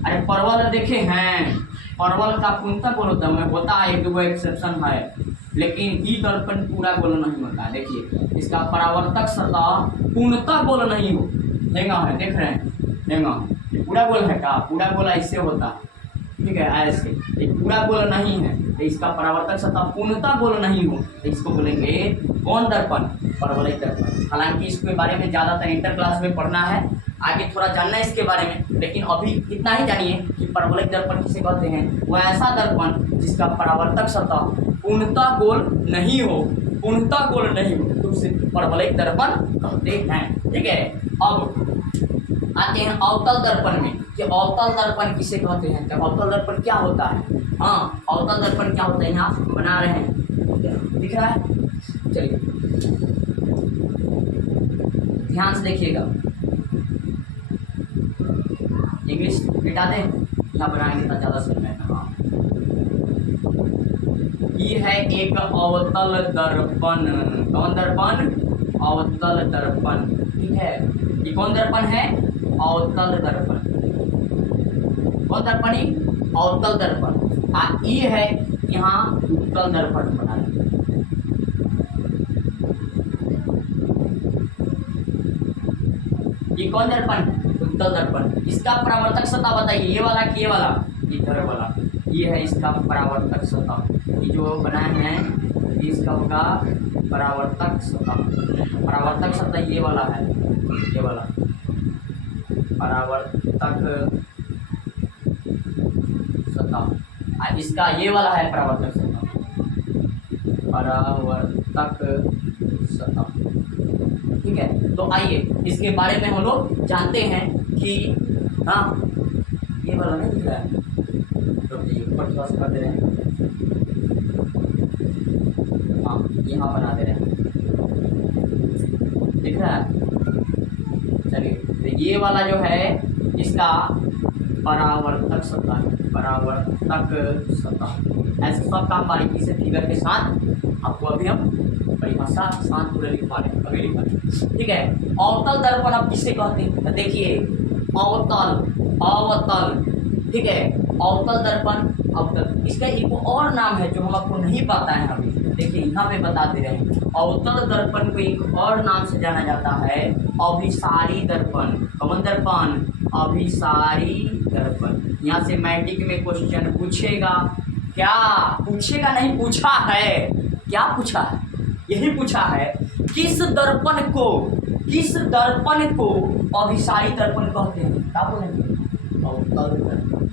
अरे परवल देखे हैं, परवल का पूर्णतः गोल होता है, एक दो एक्सेप्शन है, लेकिन ई दर्पण पूरा गोल नहीं होता है। देखिए इसका परावर्तक सतह पूर्णतः गोल नहीं हो हेंगा है, देख रहे हैं हेंगा, ये पूरा गोल है का, पूरा गोल ऐसे होता है, ठीक है ऐसे, ये पूरा गोल नहीं है तो इसका परावर्तक सतह पूर्णतः गोल नहीं हो तो इसको बोलेंगे कौन दर्पण, परवलयिक दर्पण। हालांकि इसके बारे में ज़्यादातर इंटर क्लास में पढ़ना है, आगे थोड़ा जानना है इसके बारे में, लेकिन अभी इतना ही जानिए कि परवलयिक दर्पण किसे कहते हैं। वह ऐसा दर्पण जिसका परावर्तक सतह पूर्णतः गोल नहीं हो, पूर्णतः गोल नहीं हो तो उसे परवलयिक दर्पण कहते हैं। ठीक है, अब आते हैं अवतल दर्पण में कि अवतल दर्पण किसे कहते हैं। तो अवतल दर्पण क्या होता है, हाँ अवतल दर्पण क्या होता है, यहाँ बना रहे हैं, दिख रहा है, चलिए ध्यान से देखिएगा, इंग्लिश मिटा दें, यहाँ बनाएंगे तो ज़्यादा समझ में। हाँ ये है एक अवतल दर्पण, कौन दर्पण, अवतल दर्पण, ठीक है। ये कौन दर्पण है, अवतल दर्पण, कौन दर्पण, अवतल दर्पण। ये है यहाँ उत्तल दर्पण बना है। ये कौन दर्पण, उत्तल दर्पण। इसका परावर्तक सतह बताइए, ये वाला कि ये वाला, इधर वाला, ये है इसका परावर्तक सतह। ये जो बनाए हैं इसका होगा परावर्तक सतह, परावर्तक सतह ये वाला है, ये वाला परावर्तक सतह, इसका ये वाला है परावर्तक सतह, परावर्तक सतह, ठीक है। तो आइए इसके बारे में हम लोग जानते हैं कि हाँ ये वाला नहीं दिख रहा है, तो ऊपर थोड़ा सा कर दे रहे हैं, हाँ यहाँ बना दे रहे हैं, दिख रहा है। चलिए तो ये वाला जो है इसका परावर्तक सतह, परावर्तक सतह। ऐसे सब काम बारीकी से फिगर के साथ आपको अभी हम परिभाषा साथ पूरे लिखवा रहे हैं, अभी लिखवा रहे हैं, ठीक है। अवतल दर्पण अब किसे कहते हैं, देखिए अवतल, अवतल, ठीक है, अवतल दर्पण, अवतल। इसका एक और नाम है जो हम आपको नहीं पता है अभी, देखिए यहाँ पे बता दे रहे हैं। अवतल दर्पण को एक और नाम से जाना जाता है अभिसारी दर्पण। कौन दर्पण, अभिसारी दर्पण। यहाँ से मैट्रिक में क्वेश्चन पूछेगा, क्या पूछेगा, नहीं पूछा है, क्या पूछा है, यही पूछा है किस दर्पण को, किस दर्पण को अभिसारी दर्पण कहते हैं। क्या बोलेंगे, अवतल दर्पण,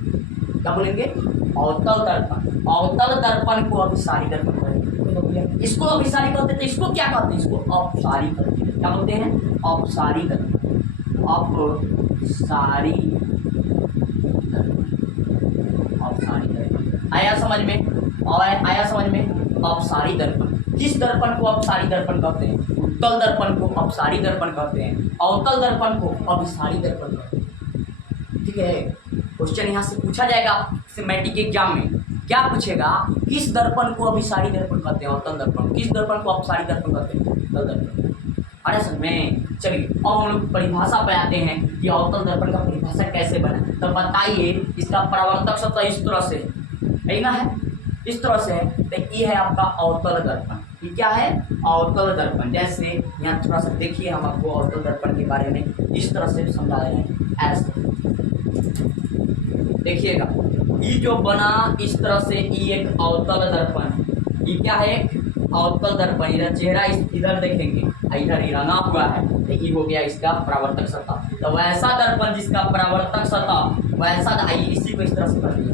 क्या बोलेंगे, अवतल दर्पण। अवतल दर्पण को अभिसारी दर्पण कहते हैं। इसको अभिसारी कहते हैं, तो इसको क्या कहते हैं, इसको अपसारी कहते हैं। क्या बोलते हैं, अपसारी दर्पण, अपसारी दर्पण, अपसारी दर्पण। आया समझ में, और आया समझ में, अपसारी दर्पण। किस दर्पण को अपसारी दर्पण कहते हैं, उत्तल दर्पण को अपसारी दर्पण कहते हैं, अवतल दर्पण को अभिसारी दर्पण कहते हैं, ठीक है। क्वेश्चन यहाँ से पूछा जाएगा सिमेटिक एग्जाम में, क्या पूछेगा, किस दर्पण को अभिसारी दर्पण कहते हैं, अवतल दर्पण, किस दर्पण को अपसारी दर्पण कहते हैं, उत्तल दर्पण। अरे सर में, चलिए अब हम लोग परिभाषा पे आते हैं कि अवतल दर्पण का परिभाषा कैसे बना। तो बताइए, इसका परावर्तक सतह इस तरह से है ना, है इस तरह से है, तो ये है आपका अवतल दर्पण। ये क्या है, अवतल दर्पण। जैसे यहाँ थोड़ा सा देखिए, हम आपको अवतल दर्पण के बारे में इस तरह से समझा रहे हैं, ऐसे देखिएगा, ये जो बना इस तरह से, ये एक अवतल दर्पण। ये क्या है, एक अवतल दर्पण। इधर चेहरा इधर देखेंगे, इधर ही रंगा हुआ है, तो ये हो गया इसका परावर्तक सतह। तो वैसा दर्पण जिसका परावर्तक सतह, वैसा, आइए इसी को इस तरह से कर दिया,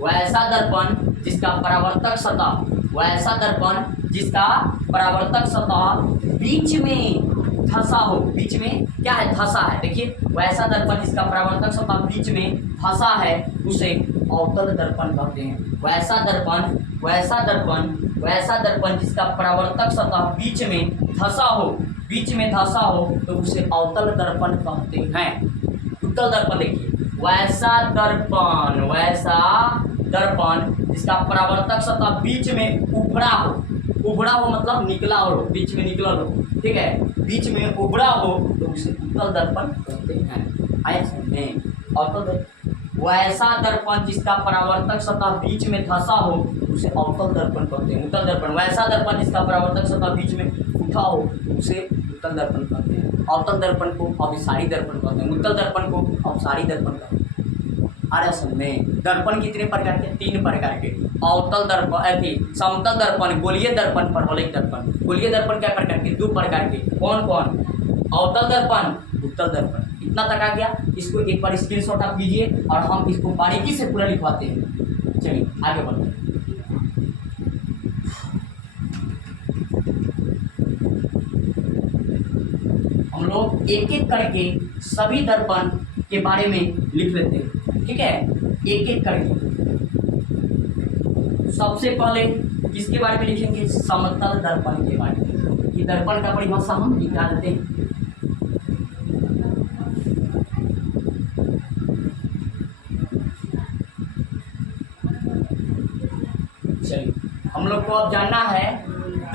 वैसा दर्पण जिसका परावर्तक सतह, वैसा दर्पण जिसका परावर्तक सतह बीच में धंसा हो, बीच में क्या है, धंसा है। देखिए वैसा दर्पण जिसका परावर्तक सतह बीच में धंसा है उसे अवतल दर्पण कहते हैं। वैसा दर्पण, वैसा दर्पण, वैसा दर्पण जिसका परावर्तक सतह बीच में धंसा हो, बीच में धंसा हो तो उसे अवतल दर्पण कहते हैं। उत्तल दर्पण देखिए, वैसा दर्पण, वैसा दर्पण जिसका परावर्तक सतह बीच में उभड़ा हो, उभड़ा हो मतलब निकला हो, बीच में निकला हो, ठीक है, बीच में उभड़ा हो तो उसे उत्तल दर्पण कहते हैं। आया समझ में, अवतल वैसा दर्पण जिसका परावर्तक सतह बीच में धंसा हो उसे अवतल दर्पण कहते हैं। उत्तल दर्पण, वैसा दर्पण जिसका परावर्तक सतह बीच में उठा हो उसे उत्तल दर्पण कहते हैं। अवतल दर्पण को अभिसारी दर्पण कहते हैं, उत्तल दर्पण को अपसारी दर्पण कहते हैं। असल में दर्पण कितने प्रकार के? 3 प्रकार के। अवतल दर्पण, समतल दर्पण, गोलीय दर्पण, परवलयिक दर्पण। गोलीय दर्पण क्या प्रकार के? 2 प्रकार के। कौन कौन? अवतल दर्पण, उत्तल दर्पण। इतना तक आ गया। इसको एक बार स्क्रीनशॉट आप कीजिए और हम इसको बारीकी से पूरा लिखवाते हैं। चलिए आगे बढ़ते हैं। हम लोग एक एक करके सभी दर्पण के बारे में लिख लेते हैं, ठीक है? एक एक करके। सबसे पहले किसके बारे में लिखेंगे? समतल दर्पण के बारे में। कि दर्पण का परिभाषा हम निकालते हैं। चलिए हम लोग को अब जानना है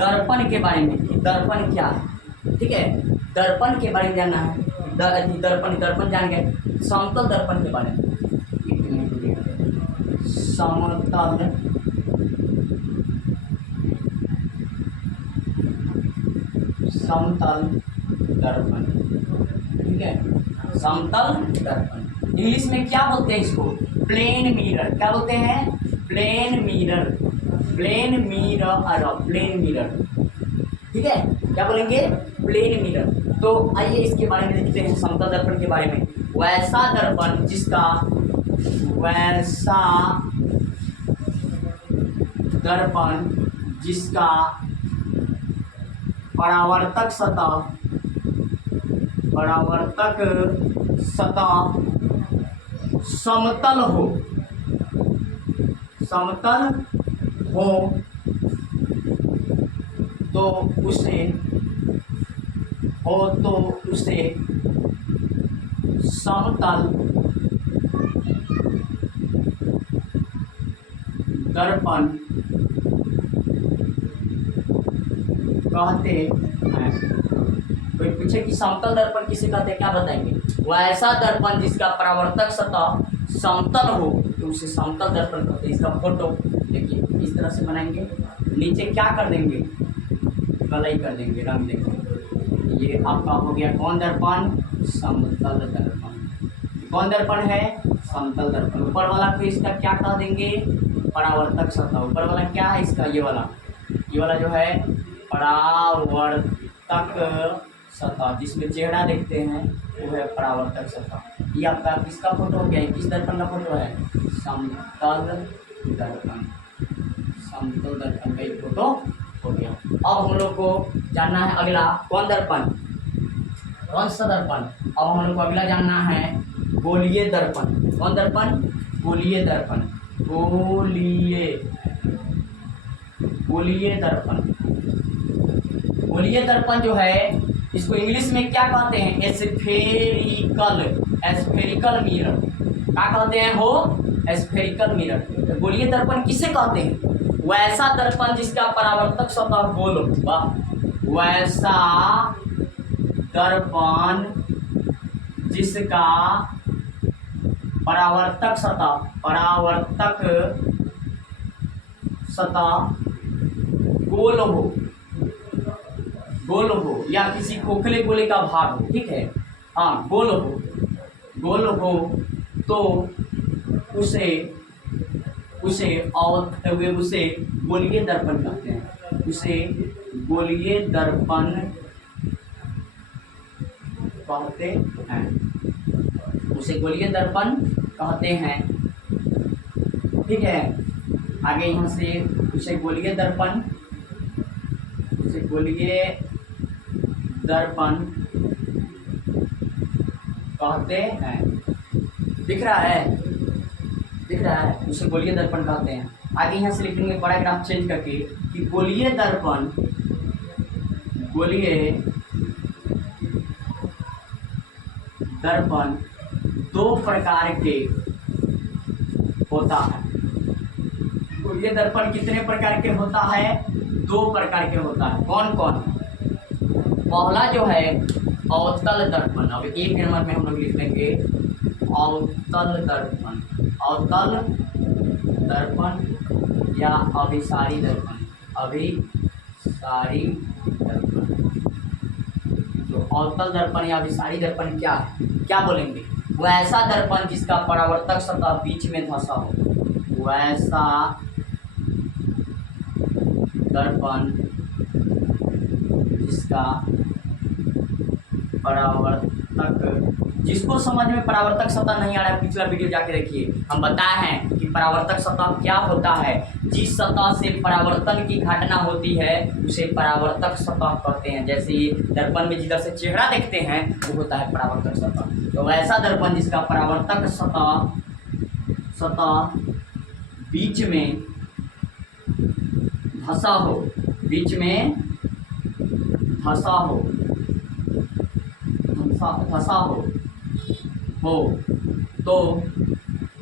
दर्पण के बारे में कि दर्पण क्या है, ठीक है? दर्पण के बारे में जानना है। दर्पण जान गए। समतल दर्पण के बारे में, समतल दर्पण, ठीक है? समतल दर्पण इंग्लिश में क्या बोलते हैं? इसको प्लेन मिरर। क्या बोलते हैं? प्लेन मिरर, प्लेन मिरर, ठीक है? क्या बोलेंगे? Plane mirror. तो आइए इसके बारे में लिखते हैं। समतल दर्पण के बारे में, वैसा दर्पण जिसका परावर्तक सतह समतल हो तो उसे समतल दर्पण कहते हैं। कोई पूछे कि समतल दर्पण किसे कहते हैं, क्या बताएंगे? वैसा दर्पण जिसका परावर्तक सतह समतल हो तो उसे समतल दर्पण कहते हैं। इसका फोटो देखिए, इस तरह से बनाएंगे। नीचे क्या कर देंगे? कलई कर देंगे, रंग देंगे। ये आपका हो गया कौन दर्पण? समतल दर्पण। कौन दर्पण है? समतल दर्पण। ऊपर वाला को इसका क्या कह देंगे? परावर्तक सतह। ऊपर वाला क्या है इसका? ये वाला जो है परावर्तक सतह, जिसमें चेहरा देखते हैं वो है परावर्तक सतह। ये आपका किसका फोटो हो गया? किस दर्पण का फोटो है? समतल दर्पण। समतल दर्पण का एक फोटो हो गया। अब हम लोग को जानना है अगला कौन दर्पण? कौन सा दर्पण? अब हम लोग को अगला जानना है गोलीय दर्पण। कौन दर्पण? गोलीय दर्पण। गोलीय दर्पण। गोलीय दर्पण जो है इसको इंग्लिश में क्या कहते हैं? एस्फेरिकल मिरर। क्या कहते हैं हो? एस्फेरिकल मिरर। तो गोलीय दर्पण किसे कहते हैं? वैसा दर्पण जिसका परावर्तक सतह गोल हो। वैसा दर्पण जिसका परावर्तक सतह गोल हो या किसी खोखले गोले का भाग हो, ठीक है? हाँ, गोल हो तो उसे गोलीय दर्पण कहते हैं। उसे गोलीय दर्पण कहते हैं। ठीक है, आगे यहाँ से उसे गोलीय दर्पण कहते हैं। दिख रहा है? उसे गोलीय दर्पण कहते हैं। आगे यहाँ से लिखेंगे पैराग्राफ चेंज करके कि गोलीय दर्पण दो प्रकार के होता है। गोलीय दर्पण कितने प्रकार के होता है? 2 प्रकार के होता है। कौन कौन? पहला जो है अवतल दर्पण। अब 1 नंबर में हम लोग लिख लेंगे अवतल दर्पण। अवतल दर्पण या अभिसारी दर्पण, अभिसारी दर्पण। तो अवतल दर्पण या अभिसारी दर्पण क्या है, क्या बोलेंगे? वैसा दर्पण जिसका परावर्तक सतह बीच में धंसा हो, वैसा दर्पण जिसका परावर्तक, जिसको समझ में परावर्तक सतह नहीं आ रहा है पिछला वीडियो जाके देखिए, हम बताए हैं कि परावर्तक सतह क्या होता है। जिस सतह से परावर्तन की घटना होती है उसे परावर्तक सतह कहते हैं। जैसे ये दर्पण में जिधर से चेहरा देखते हैं वो होता है परावर्तक सतह। तो वैसा दर्पण जिसका परावर्तक सतह बीच में धंसा हो, बीच में धंसा हो तो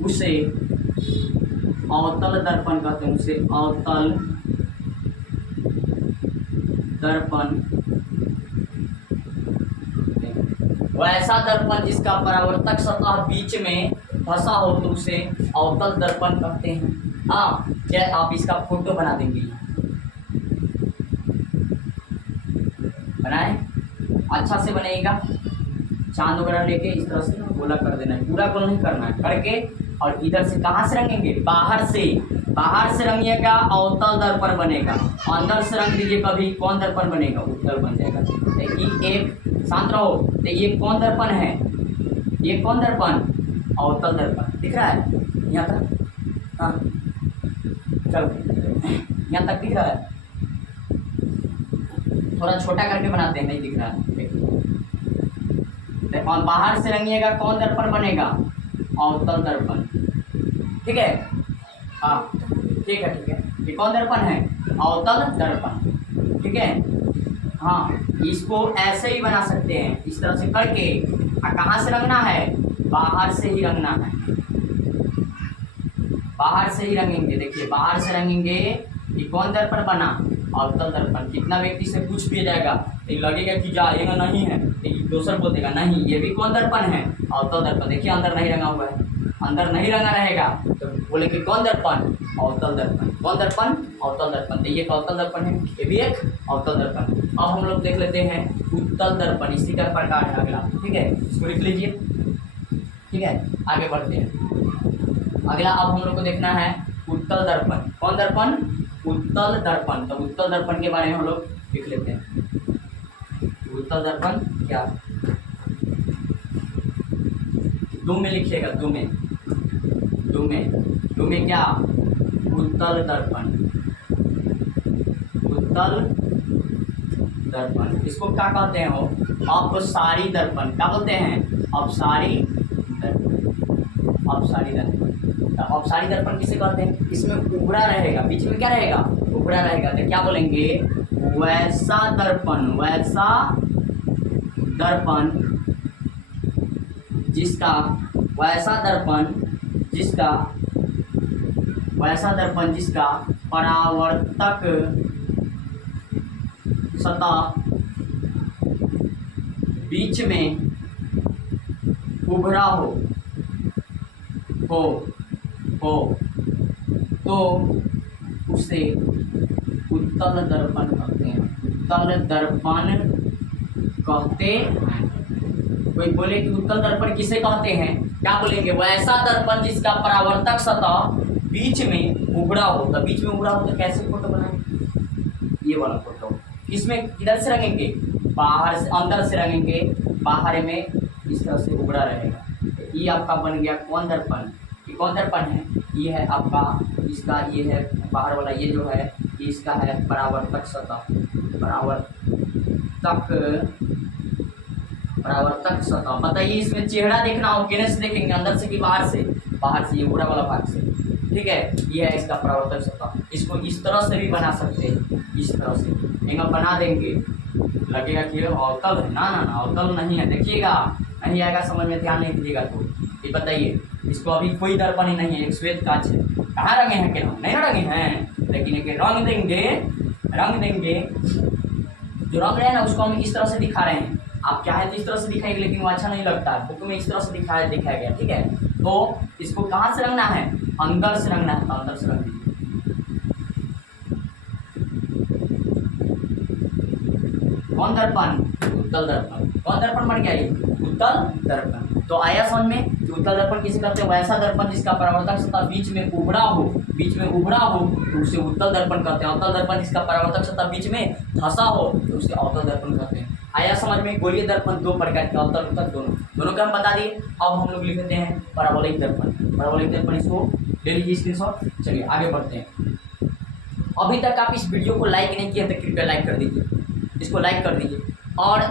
उसे अवतल दर्पण कहते हैं, उसे अवतल दर्पण। वैसा दर्पण जिसका परावर्तक सतह बीच में फंसा हो तो उसे अवतल दर्पण कहते हैं। हाँ, क्या आप इसका फोटो बना देंगे, बनाए अच्छा से बनेगा, चांद वगैरह लेके इस तरह से गोला कर देना है, पूरा गोल नहीं करना है, करके और इधर से कहाँ से रंगेंगे, बाहर से रंगिएगा अवतल दर्पण बनेगा। अंदर से रंग दीजिए कभी, कौन दर्पण बनेगा, उत्तल बन जाएगा। तो एक शांत रहो, तो ये कौन दर्पण है, ये कौन दर्पण, अवतल दर्पण दिख रहा है यहाँ तक, हाँ चलो यहाँ तक दिख रहा है, थोड़ा छोटा करके बनाते हैं, नहीं दिख रहा है। और बाहर से रंगिएगा कौन दर्पण बनेगा, अवतल दर्पण, ठीक है। हाँ ठीक है, ये कौन दर्पण है, अवतल दर्पण, ठीक है। हाँ, इसको ऐसे ही बना सकते हैं, इस तरह से करके। कहाँ से रंगना है, बाहर से ही रंगना है, बाहर से ही रंगेंगे। देखिए बाहर से रंगेंगे, ये कौन दर्पण बना, अवतल दर्पण। कितना व्यक्ति से पूछ भी जाएगा तो लगेगा कि जाएगा नहीं है, तो दूसरा बोल देगा नहीं ये भी कौन दर्पण है, अवतल दर्पण। देखिए अंदर नहीं रंगा हुआ है, अंदर नहीं रंगा रहेगा तो बोलेंगे कौन दर्पण, अवतल दर्पण। कौन दर्पण, अवतल दर्पण। तो ये अवतल दर्पण है, ये भी एक अवतल दर्पण। अब हम लोग देख लेते हैं उत्तल दर्पण, इसी का प्रकार है अगला, ठीक है, इसको लिख लीजिए, ठीक है। आगे बढ़ते हैं, अगला अब हम लोग को देखना है उत्तल दर्पण। कौन दर्पण, उत्तल दर्पण। तो उत्तल दर्पण के बारे में हम लोग लिख लेते हैं, उत्तल दर्पण क्या, दो में लिखिएगा, दो में क्या, उत्तल दर्पण, उत्तल दर्पण। इसको क्या कहते हैं, हो अपसारी दर्पण। क्या बोलते हैं, अपसारी दर्पण, अपसारी दर्पण। तो अपसारी दर्पण किसे कहते हैं, इसमें उभरा रहेगा, बीच में क्या रहेगा, उभरा रहेगा। तो क्या बोलेंगे, वैसा दर्पण, वैसा दर्पण जिसका, वैसा दर्पण जिसका, वैसा दर्पण जिसका परावर्तक सतह बीच में उभरा हो तो उसे उत्तल दर्पण कहते हैं, उत्तल दर्पण कहते हैं। कोई बोले कि उत्तल दर्पण किसे कहते हैं, क्या बोलेंगे, वैसा दर्पण जिसका परावर्तक सतह बीच में उभरा हो। तो बीच में उभरा हो तो कैसे फोटो बनाएंगे, ये वाला फोटो। किसमें, किधर से रंगेंगे, बाहर से, अंदर से रंगेंगे, बाहर में इस तरह से उभरा रहेगा। ये आपका बन गया कौन दर्पण, ये कौन दर्पण है, ये है आपका, इसका ये है बाहर वाला, ये जो है इसका है परावर्तक सतह, परावर्तक सतह। बताइए इसमें चेहरा देखना हो, किधर से देखेंगे, अंदर से कि बाहर से, बाहर से, ये उभरा वाला भाग से, ठीक है। ये है इसका परावर्तक सतह। इसको इस तरह से भी बना सकते हैं, इस तरह से एंगल बना देंगे, लगेगा कि अवतल है, ना ना ना अवतल नहीं है। देखिएगा नहीं आएगा समझ में, ध्यान नहीं दीजिएगा तो ये बताइए, इसको अभी कोई दर्पण ही नहीं है, एक श्वेत कांच है। कहाँ रंगे हैं, क्या नहीं रंगे हैं, लेकिन एक रंग देंगे, जो रंग रहे हैं ना उसको हम इस तरह से दिखा रहे हैं। आप चाहे तो इस तरह से दिखाएंगे, लेकिन वो अच्छा नहीं लगता है, बुक में इस तरह से दिखाया गया, ठीक है। तो इसको कहाँ से रंगना है, अंदर से रंगना है, तो अंदर से रंग दीजिए। कौन दर्पण, उत्तल दर्पण। कौन दर्पण बन गया ये, उत्तल दर्पण। तो आया समझ में कि उत्तल दर्पण किसे कहते हैं, वैसा दर्पण जिसका परावर्तक सतह बीच में उभरा हो, बीच में उभरा हो तो उसे उत्तल दर्पण कहते हैं। अवतल दर्पण जिसका परावर्तक सतह बीच में धंसा हो तो उसे अवतल दर्पण कहते हैं। आया समझ में। गोलीय दर्पण दो प्रकार के, अवतल उत्तल दोनों का हम बता दिए। अब हम लोग लिखते हैं पैराबोलिक दर्पण। पैराबोलिक दर्पण इसको ले लीजिए स्क्रीनशॉट। चलिए आगे बढ़ते हैं। अभी तक आप इस वीडियो को लाइक नहीं किए तो कृपया लाइक कर दीजिए, इसको लाइक कर दीजिए। और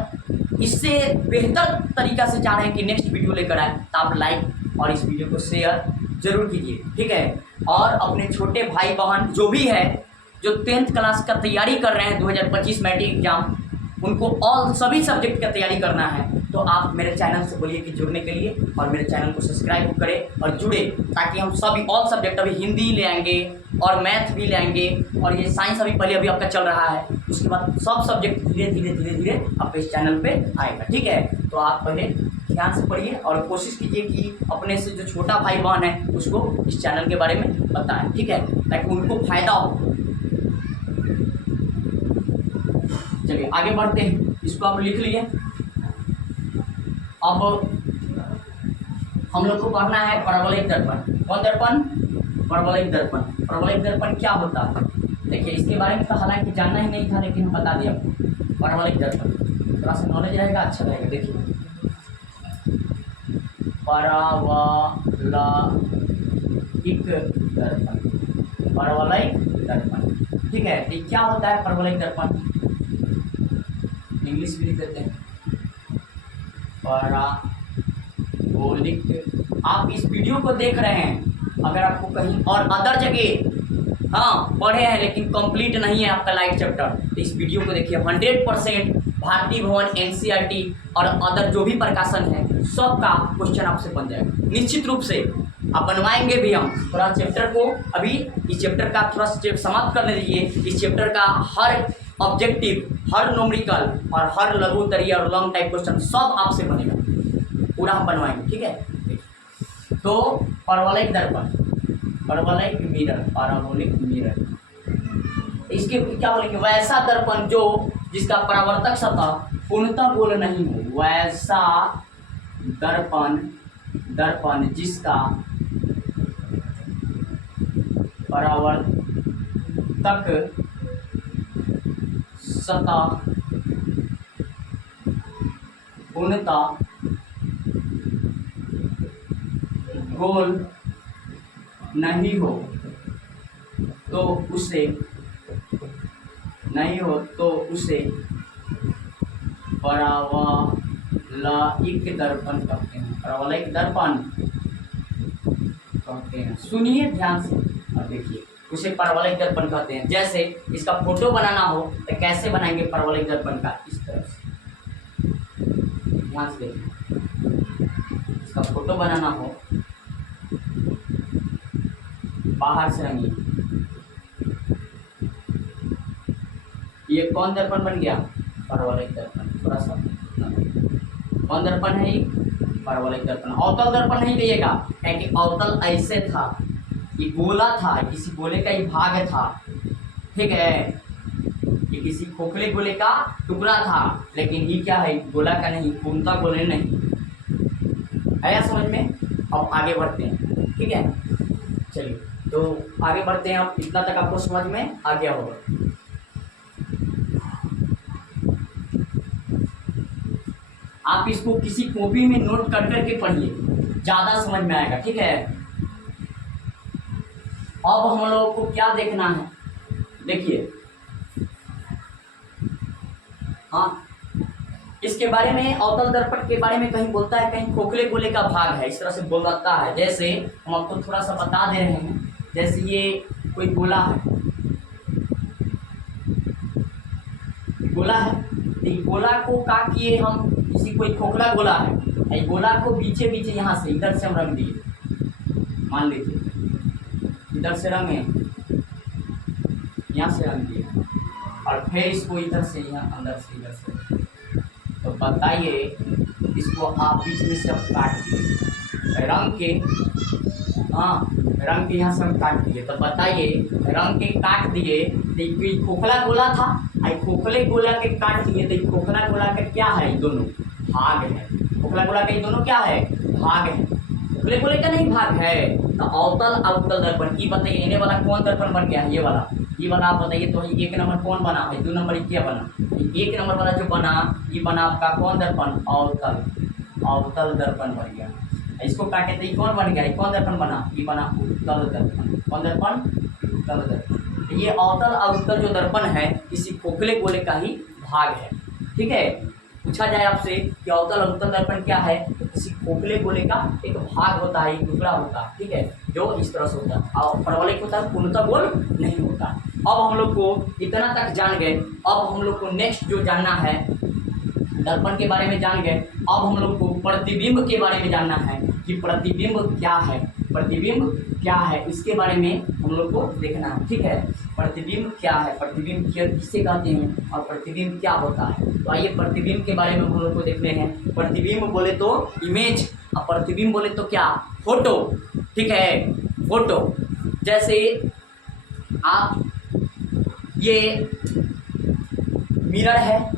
इससे बेहतर तरीका से चाह रहे हैं कि नेक्स्ट वीडियो लेकर आए तो आप लाइक और इस वीडियो को शेयर जरूर कीजिए, ठीक है। और अपने छोटे भाई बहन जो भी है, जो 10th क्लास का तैयारी कर रहे हैं 2025 मैट्रिक एग्जाम, उनको ऑल सभी सब्जेक्ट का तैयारी करना है तो आप मेरे चैनल से बोलिए कि जुड़ने के लिए, और मेरे चैनल को सब्सक्राइब करें और जुड़े, ताकि हम सभी ऑल सब्जेक्ट, अभी हिंदी ले आएंगे और मैथ भी ले आएंगे, और ये साइंस अभी आपका चल रहा है, उसके बाद सब सब्जेक्ट धीरे धीरे आपके इस चैनल पे आएगा, ठीक है। तो आप पहले ध्यान से पढ़िए और कोशिश कीजिए कि अपने से जो छोटा भाई बहन है उसको इस चैनल के बारे में बताएं, ठीक है, ताकि उनको फायदा हो। चलिए आगे बढ़ते हैं। इसको आप लिख लिए। अब हम लोग को पढ़ना है पैराबोलिक दर्पण। कौन दर्पण, पैराबोलिक दर्पण। पैराबोलिक दर्पण क्या होता है, देखिए इसके बारे में तो हालांकि जानना ही नहीं था, लेकिन हम बता दिया आपको। पैराबोलिक दर्पण थोड़ा सा नॉलेज रहेगा, अच्छा रहेगा। देखिए पैराबोलिक दर्पण, पैराबोलिक दर्पण, ठीक है। तो क्या होता है पैराबोलिक दर्पण, इंग्लिश भी लिख देते हैं पैराबोलिक। आप इस वीडियो को देख रहे हैं, अगर आपको कहीं और अदर जगह पढ़े हैं लेकिन कंप्लीट नहीं है आपका लाइव चैप्टर, तो इस वीडियो को देखिए। 100% भारतीय भवन, NCERT और अदर जो भी प्रकाशन है सबका क्वेश्चन आपसे बन जाएगा निश्चित रूप से। आप बनवाएंगे भी। हम थोड़ा चैप्टर को, अभी इस चैप्टर का थोड़ा समाप्त करने दीजिए। इस चैप्टर का हर ऑब्जेक्टिव, हर न्यूमेरिकल और हर लघु उत्तरीय और लॉन्ग टाइप क्वेश्चन सब आपसे बनेगा, पूरा हम बनवाएंगे, ठीक है। तो पैराबोलिक दर्पण, पैराबोलिक मिरर, पैराबोलिक मिरर, इसके क्या बोलेंगे, वैसा दर्पण जो जिसका परावर्तक सतह पूर्णतः गोल नहीं हो, वैसा दर्पण जिसका परावर्तक सतह पूर्णतः गोल नहीं हो तो उसे पैराबोलिक दर्पण कहते हैं। पैराबोलिक दर्पण कहते हैं। सुनिए ध्यान से और देखिए, उसे पैराबोलिक दर्पण कहते हैं। जैसे इसका फोटो बनाना हो तो कैसे बनाएंगे पैराबोलिक दर्पण का, इस तरह से। ध्यान से देखिए, इसका फोटो बनाना हो बाहर से रंगिए। ये कौन दर्पण बन गया, पैराबोलिक दर्पण। थोड़ा सा कौन दर्पण है ये, पैराबोलिक दर्पण। अवतल दर्पण नहीं कहिएगा, क्योंकि अवतल ऐसे था, ये गोला था, किसी गोले का ही भाग था, ठीक है। ये किसी खोखले गोले का टुकड़ा था, लेकिन ये क्या है, गोला का नहीं, पूर्णतः गोले नहीं। आया समझ में। अब आगे बढ़ते हैं, ठीक है। चलिए तो आगे बढ़ते हैं। अब इतना तक आपको समझ में आ गया होगा। आप इसको किसी कॉपी में नोट कर करके पढ़िए, ज़्यादा समझ में आएगा, ठीक है। अब हम लोगों को क्या देखना है, देखिए इसके बारे में, अवतल दर्पण के बारे में कहीं बोलता है, कहीं खोखले गोले का भाग है, इस तरह से बोलता है। जैसे हम आपको थोड़ा सा बता दे रहे हैं, जैसे ये कोई गोला है, गोला है, एक गोला को का किए हम, किसी कोई खोखला गोला है, एक गोला को बीचे यहाँ से इधर से हम रंग दिए, मान लीजिए इधर से रंगे, यहाँ से रंग दिए, और फिर इसको इधर से यहाँ अंदर से इधर से। तो बताइए, इसको आप बीच में से काट दिए, रंग के, हाँ रंग के यहाँ से हम काट दिए। तो बताइए रंग के काट दिए तो ये खोखला गोला था, आई खोखले गोला के काट दिए तो खोखला गोला का क्या है, ये दोनों भाग है। खोखला गोला के ये दोनों क्या है, भाग है। खोखले गोले का नहीं भाग है। तो अवतल अवतल दर्पण की बताइए, इन्हें वाला कौन दर्पण बन गया है, ये वाला आप बताइए। तो एक नंबर कौन बना है, 2 नंबर क्या बना, एक नंबर वाला जो बना ये बना आपका कौन दर्पण, अवतल, अवतल दर्पण बन गया। इसको काटे तो ये कौन बन गया, कौन दर्पण बना, ये बना उत्तल दर्पण। कौन दर्पण, उत्तल दर्पण। तो ये अवतल और उत्तल जो दर्पण है किसी खोखले गोले का ही भाग है। ठीक है, पूछा जाए आपसे कि अवतल और उत्तल दर्पण क्या है, तो किसी खोखले गोले का एक भाग होता है, एक टुकड़ा होता है। ठीक है, जो इस तरह से होता है और परवलयिक होता है, पूर्णतः गोल नहीं होता। अब हम लोग को इतना तक जान गए। अब हम लोग को नेक्स्ट जो जानना है, दर्पण के बारे में जान गए। अब हम लोग को प्रतिबिंब के बारे में जानना है कि प्रतिबिंब क्या है, प्रतिबिंब क्या है, इसके बारे में हम लोग को देखना है। ठीक है, प्रतिबिंब क्या है, प्रतिबिंब किसे कहते हैं और प्रतिबिंब क्या होता है। तो आइए प्रतिबिंब के बारे में हम लोग को देखते हैं। प्रतिबिंब बोले तो इमेज और प्रतिबिंब बोले तो क्या, फोटो। ठीक है, फोटो। जैसे आप ये मिरर है,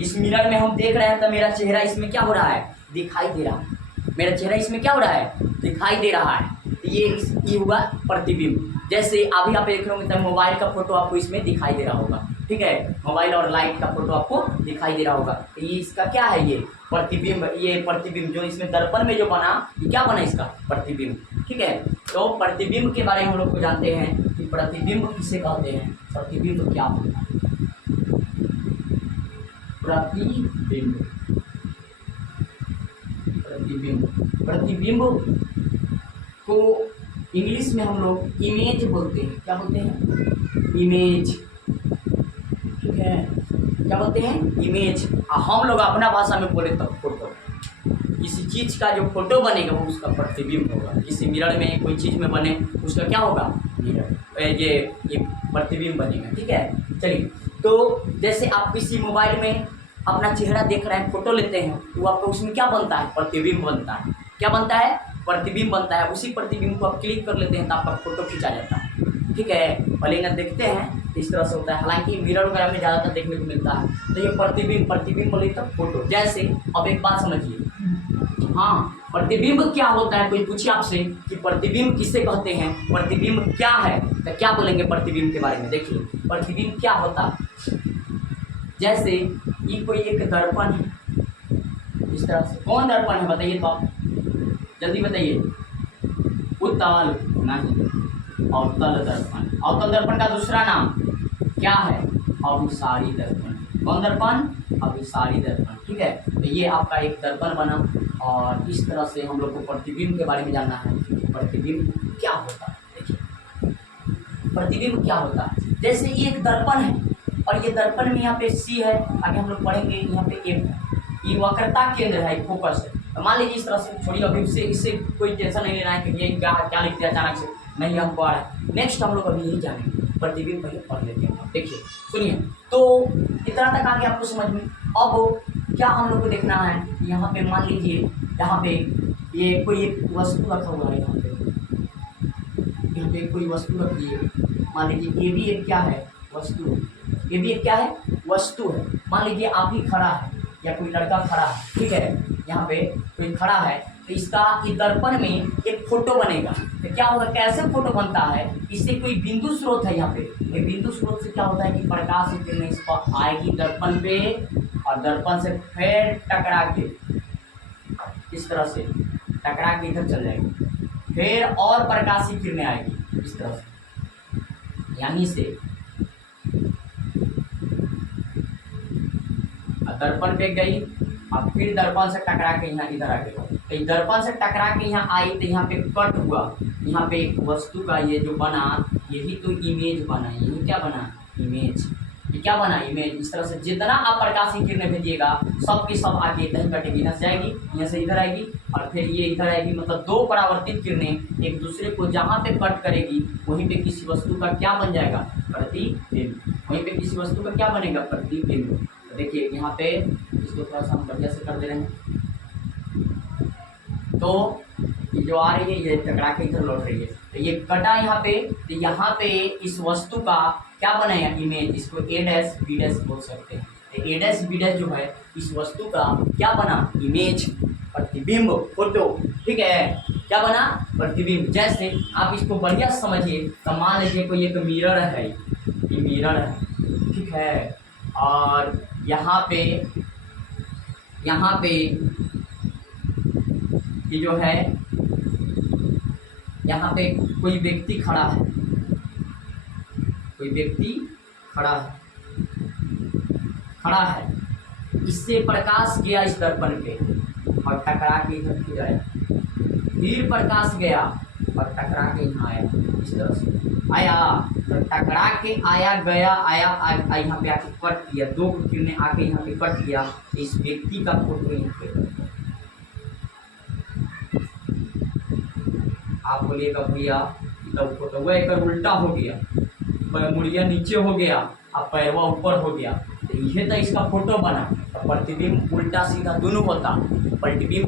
इस मिरर में हम देख रहे हैं तो मेरा चेहरा इसमें क्या हो रहा है, दिखाई दे रहा है। मेरा चेहरा इसमें क्या हो रहा है, दिखाई दे रहा है। ये हुआ प्रतिबिंब। जैसे अभी आप देख रहे होंगे तो मोबाइल का फोटो आपको इसमें दिखाई दे रहा होगा। ठीक है, मोबाइल और लाइट का फोटो आपको दिखाई दे रहा होगा। तो ये इसका क्या है, ये प्रतिबिंब। ये प्रतिबिंब जो इसमें दर्पण में जो बना, ये क्या बना, इसका प्रतिबिंब। ठीक है, तो प्रतिबिंब के बारे में हम लोग को जानते हैं कि प्रतिबिंब किसे कहते हैं, प्रतिबिंब क्या होता है। प्रतिबिंब, प्रतिबिंब, प्रतिबिंब को इंग्लिश में हम लोग इमेज बोलते हैं। क्या बोलते हैं, इमेज। ठीक है, क्या बोलते हैं, इमेज। हम लोग अपना भाषा में बोले तो फोटो। किसी चीज का जो फोटो बनेगा वो उसका प्रतिबिंब होगा। किसी मिरर में कोई चीज में बने उसका क्या होगा, मिरर, ये प्रतिबिंब बनेगा। ठीक है, चलिए। तो जैसे आप किसी मोबाइल में अपना चेहरा देख रहे हैं, फोटो लेते हैं, तो आपको उसमें क्या बनता है, प्रतिबिंब बनता है। क्या बनता है, प्रतिबिंब बनता है। उसी प्रतिबिंब को आप क्लिक कर लेते हैं तो आपका फोटो खींचा जाता है। ठीक है, पहले ना देखते हैं इस तरह से होता है, हालांकि मिरर वगैरह में ज़्यादातर देखने को मिलता है। तो ये प्रतिबिंब, प्रतिबिंब बोले तो फोटो। जैसे अब एक बात समझिए, हाँ प्रतिबिंब क्या होता है, कोई पूछिए आपसे कि प्रतिबिंब किसे कहते हैं, प्रतिबिंब क्या है, तो क्या बोलेंगे प्रतिबिंब के बारे में। देखिए प्रतिबिंब क्या होता है। जैसे ये कोई एक दर्पण है, इस तरह से। कौन दर्पण है बताइए तो आप जल्दी बताइए। उत्तल नहीं, अवतल दर्पण। अवतल दर्पण का दूसरा नाम क्या है, अभिसारी दर्पण। कौन दर्पण, अभिसारी दर्पण। ठीक है, तो ये आपका एक दर्पण बना और इस तरह से हम लोग को प्रतिबिंब के बारे में जानना है। प्रतिबिंब क्या होता है, देखिए प्रतिबिंब क्या होता है। जैसे ये एक दर्पण है और ये दर्पण में यहाँ पे सी है, आगे हम लोग पढ़ेंगे, यहाँ पे एम है, ये वक्रता केंद्र है, फोकस है। तो मान लीजिए इस तरह से, छोड़िए अभी इससे कोई टेंशन नहीं लेना है कि ये क्या क्या लिख दिया अचानक से, नहीं हम पढ़ रहे। नेक्स्ट हम लोग अभी यही जानेंगे, प्रतिबिंब पहले पढ़ लेते हैं। देखिए सुनिए, तो इतना तक आगे आपको समझ में। अब क्या हम लोग को देखना है, यहाँ पे मान लीजिए, यहाँ पे ये कोई एक वस्तु रखा हुआ है, यहाँ पे कोई वस्तु रखी है। मान लीजिए ये भी एक क्या है, वस्तु। ये भी एक क्या है, वस्तु है। मान लीजिए आप ही खड़ा है या कोई लड़का खड़ा है। ठीक है, यहाँ पे कोई खड़ा है, तो इसका इस दर्पण में एक फोटो बनेगा। तो क्या होगा, कैसे फोटो बनता है, इससे कोई बिंदु स्रोत है यहाँ पे। ये बिंदु स्रोत से क्या होता है कि प्रकाश की किरणें इस पर आएगी दर्पण पे और दर्पण से फिर टकरा के इस तरह से टकरा के इधर चल जाएगी, फिर और प्रकाश की किरणें आएगी इस तरह से, यानी से दर्पण पे गई और फिर दर्पण से टकरा के यहाँ इधर आ गई। तो दर्पण से टकरा के यहाँ आई तो यहाँ पे कट हुआ, यहाँ पे एक वस्तु का ये जो बना, यही तो इमेज बना। यही क्या बना, इमेज। ये क्या बना, इमेज। इस तरह से जितना आप प्रकाश की किरणें भेजिएगा सब की सब आगे इधर कटेगी, यहाँ से आएगी, यहाँ से इधर आएगी और फिर ये इधर आएगी। मतलब दो परावर्तित किरणें एक दूसरे को जहाँ पे कट करेगी वहीं पे किसी वस्तु का क्या बन जाएगा, प्रतिबिंब। वहीं पे किसी वस्तु का क्या बनेगा, प्रतिबिंब। देखिए यहाँ पे इसको थोड़ा सा हम बढ़िया से कर दे रहे हैं। तो ये जो आ रही है ये टकरा के इधर लौट रही है, तो ये कटा यहाँ पे, तो यहाँ पे इस वस्तु का क्या बनाया इमेज, इसको ए डैश बी डैश बोल सकते हैं। तो ए डैश बी डैश जो है इस वस्तु का क्या बना, इमेज, प्रतिबिंब, फोटो, ठीक है, क्या बना, प्रतिबिंब। जैसे आप इसको बढ़िया समझिए, तो मान लीजिए कोई एक मिरर है, ये मिरर है, ठीक है, और यहाँ पे ये जो है यहाँ पे कोई व्यक्ति खड़ा है, कोई व्यक्ति खड़ा है, इससे प्रकाश गया इस दर्पण पे और टकरा के इधर फिर आया, फिर प्रकाश गया और टकरा के यहाँ आया, इस तरह से आया, तो टकरा के आया गया आया यहाँ पे आके कट किया, दो किरणें आके यहाँ पे कट किया, इस व्यक्ति का फोटो यहाँ पे। आप बोलिएगा भैया तो फोटो एक उल्टा हो गया, मुड़िया नीचे हो गया और पैरवा ऊपर हो गया, तो ये तो इसका फोटो बना। तो प्रतिबिंब उल्टा सीधा दोनों होता, प्रतिबिंब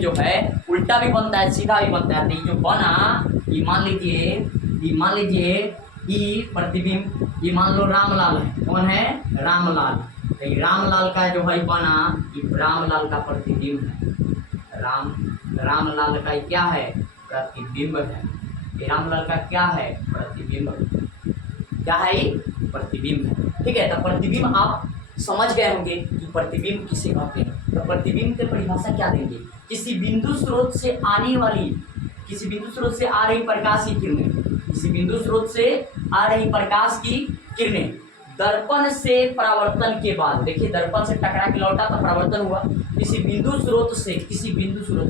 जो है उल्टा भी बनता है सीधा भी बनता है। तो ये जो बना, ये मान लीजिए ये प्रतिबिंब, ये मान लो रामलाल है, कौन है, रामलाल, तो ये रामलाल का जो है बना, ये रामलाल का प्रतिबिंब है, रामलाल का क्या है, प्रतिबिंब है, ये रामलाल का क्या है, प्रतिबिंब, क्या है ये, प्रतिबिंब है, ठीक है। तो प्रतिबिंब आप समझ गए होंगे कि प्रतिबिंब किसे कहते हैं। तो प्रतिबिंब की परिभाषा क्या देंगे, किसी बिंदु स्रोत से आने वाली, किसी बिंदु स्रोत से आ रही प्रकाश की किरणें, किसी बिंदु स्रोत से आ रही प्रकाश की किरणें दर्पण से परावर्तन के बाद, देखिए दर्पण से टकरा के लौटा तो परावर्तन हुआ, किसी बिंदु स्रोत से, किसी बिंदु स्रोत,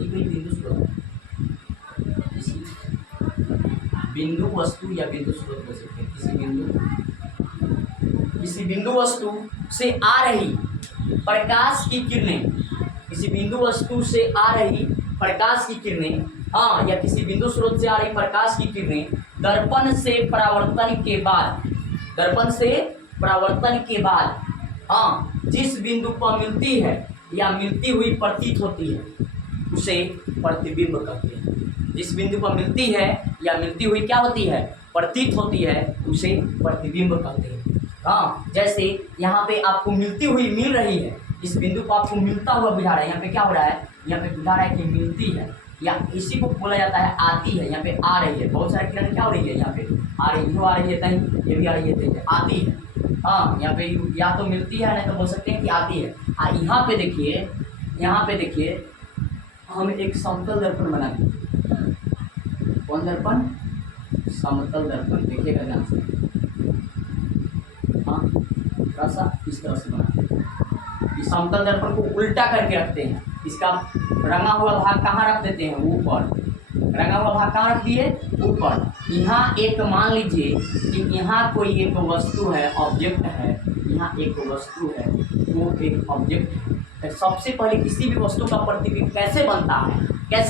बिंदु वस्तु या बिंदु स्रोत हो सकते हैं, किसी बिंदु वस्तु से आ रही प्रकाश की किरणें, किसी बिंदु वस्तु से आ रही प्रकाश की किरणें, हाँ, या किसी बिंदु स्रोत से आ रही प्रकाश की किरणें दर्पण से परावर्तन के बाद हाँ जिस बिंदु पर मिलती है या मिलती हुई प्रतीत होती है उसे प्रतिबिंब कहते हैं। जिस बिंदु पर मिलती है या मिलती हुई क्या होती है, प्रतीत होती है, उसे प्रतिबिंब कहते हैं। हाँ, जैसे यहाँ पे आपको मिलती हुई मिल रही है, इस बिंदु को आपको मिलता हुआ बुझा रहा है, यहाँ पे क्या हो रहा है, यहाँ पे बुझा रहा है कि मिलती है, या इसी को बोला जाता है आती है, यहाँ पे आ रही है, बहुत सारी किरण क्या हो रही है, यहाँ पे आ रही है, आ रही है कहीं, ये भी आ रही है, आती है, हाँ, यहाँ पे या तो मिलती है नहीं तो बोल सकते हैं कि आती है। यहाँ पे देखिए हम एक समतल दर्पण बना दें, कौन दर्पण, समतल दर्पण, देखिएगा ध्यान से, हाँ, थोड़ा सा इस तरह से बना, इस समतल दर्पण को उल्टा करके रखते हैं, इसका रंगा हुआ भाग कहाँ रख देते हैं, ऊपर, रंगा हुआ भाग कहाँ रख दिए, ऊपर। यहाँ एक मान लीजिए कि यहाँ कोई एक वस्तु है, ऑब्जेक्ट है, यहाँ एक वस्तु है, वो एक ऑब्जेक्ट है। तो सबसे पहले किसी भी वस्तु का प्रतिबिंब कैसे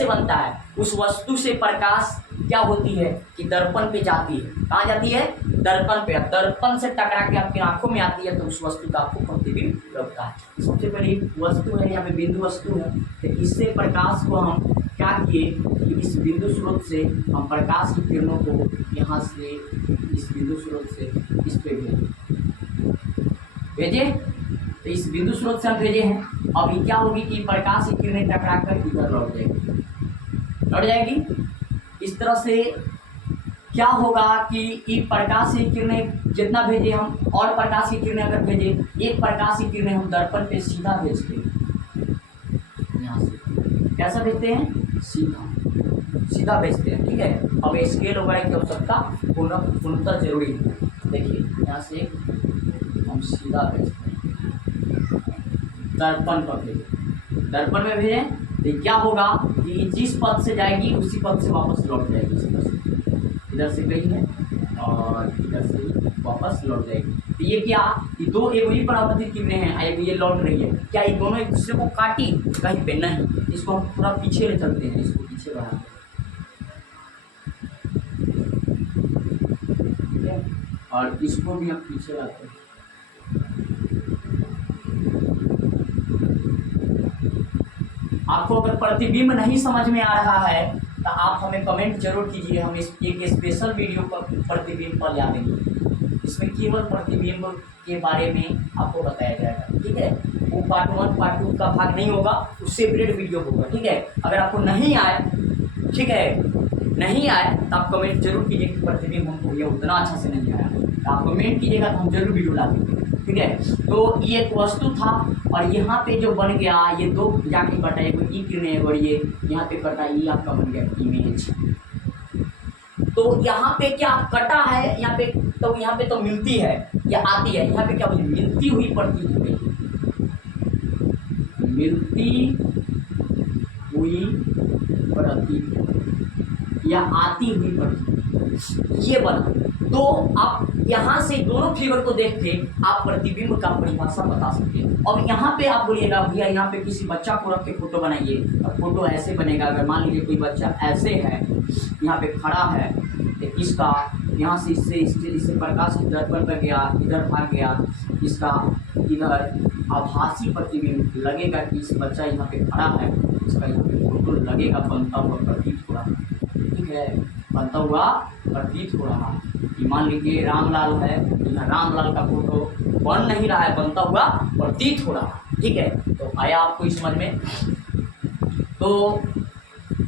बनता है, उस वस्तु से प्रकाश क्या होती है कि दर्पण पे जाती है, कहाँ जाती है, दर्पण पे, दर्पण से टकरा के आपकी आंखों में आती है, तो उस वस्तु का आपको प्रतिबिंब लगता है। सबसे पहले वस्तु है, यहाँ पे बिंदु वस्तु है, तो इससे प्रकाश को हम क्या किए कि इस बिंदु स्रोत से हम प्रकाश की किरणों को यहाँ से इस बिंदु स्रोत से इस पे भेजे, तो इस बिंदु स्रोत से हम भेजे हैं। अब ये क्या होगी कि प्रकाश की किरणें टकरा कर इधर लौट जाएगी। इस तरह से क्या होगा कि ये प्रकाश की किरणें जितना भेजे हम, और प्रकाश की किरणें अगर भेजे, एक प्रकाश की किरणें हम दर्पण पे सीधा भेजते हैं, यहाँ से कैसा भेजते हैं, सीधा भेजते हैं, ठीक है। अब स्केल वगैरह की आवश्यकता पूर्णतः जरूरी है। देखिए यहाँ से हम सीधा भेजते हैं, दर्पण पर भेजें, दर्पण में भेजें तो क्या होगा कि जिस पथ से जाएगी उसी पथ से वापस लौट जाएगी, इधर से गई है और इधर से वापस लौट जाएगी। तो ये क्या, ये दो एक ही परावर्तित किरणें हैं, ये लौट रही है, क्या ये दोनों एक दूसरे को काटी, कहीं पे नहीं, इसको हम पूरा पीछे ले चलते हैं, इसको पीछे बढ़ाते हैं और इसको भी हम पीछे लाते हैं। आपको अगर प्रतिबिंब नहीं समझ में आ रहा है तो आप हमें कमेंट जरूर कीजिए, हम इस एक स्पेशल वीडियो पर प्रतिबिंब पर ला देंगे। इसमें केवल प्रतिबिंब के बारे में आपको बताया जाएगा, ठीक है। वो पार्ट 1 पार्ट 2 का भाग नहीं होगा, उससे सेपरेट वीडियो होगा, ठीक है। अगर आपको नहीं आए, ठीक है, नहीं आए तो आप कमेंट जरूर कीजिए कि प्रतिबिंब हमको ये उतना अच्छा से नहीं आया, तो आप कमेंट कीजिएगा तो हम जरूर वीडियो ला देंगे, ठीक है। तो ये एक वस्तु था और यहाँ पे जो बन गया ये दो जाके कटा, एक ई किरणें और ये यहाँ पे कटा, ये आपका बन गया इमेज। तो यहाँ पे क्या कटा है, यहाँ पे तो मिलती है या आती है, यहाँ पे क्या बोली, मिलती हुई प्रतीत हुई, मिलती हुई प्रतीत या आती हुई प्रतीत, ये बना। तो आप यहाँ से दोनों फिगर को देख के आप प्रतिबिंब का परिभाषा बता सकते हैं। और यहाँ पे आप बोलिएगा भैया यहाँ पे किसी बच्चा को रख के फोटो बनाइए, और फोटो ऐसे बनेगा। अगर मान लीजिए कोई बच्चा ऐसे है, यहाँ पे खड़ा है, तो इसका यहाँ से इससे प्रकाश दर्पण पर गया, इधर भाग गया, इसका इधर आभासी प्रतिबिंब लगेगा कि इस बच्चा यहाँ पे खड़ा है, इसका यहाँ पे फोटो लगेगा, बनता हुआ प्रतीत हो रहा, ठीक है, बनता हुआ प्रतीत हो रहा। मान लीजिए रामलाल है, यहाँ रामलाल का फोटो बन नहीं रहा है, बनता हुआ प्रतीत हो रहा, ठीक है। तो आया आपको समझ में। तो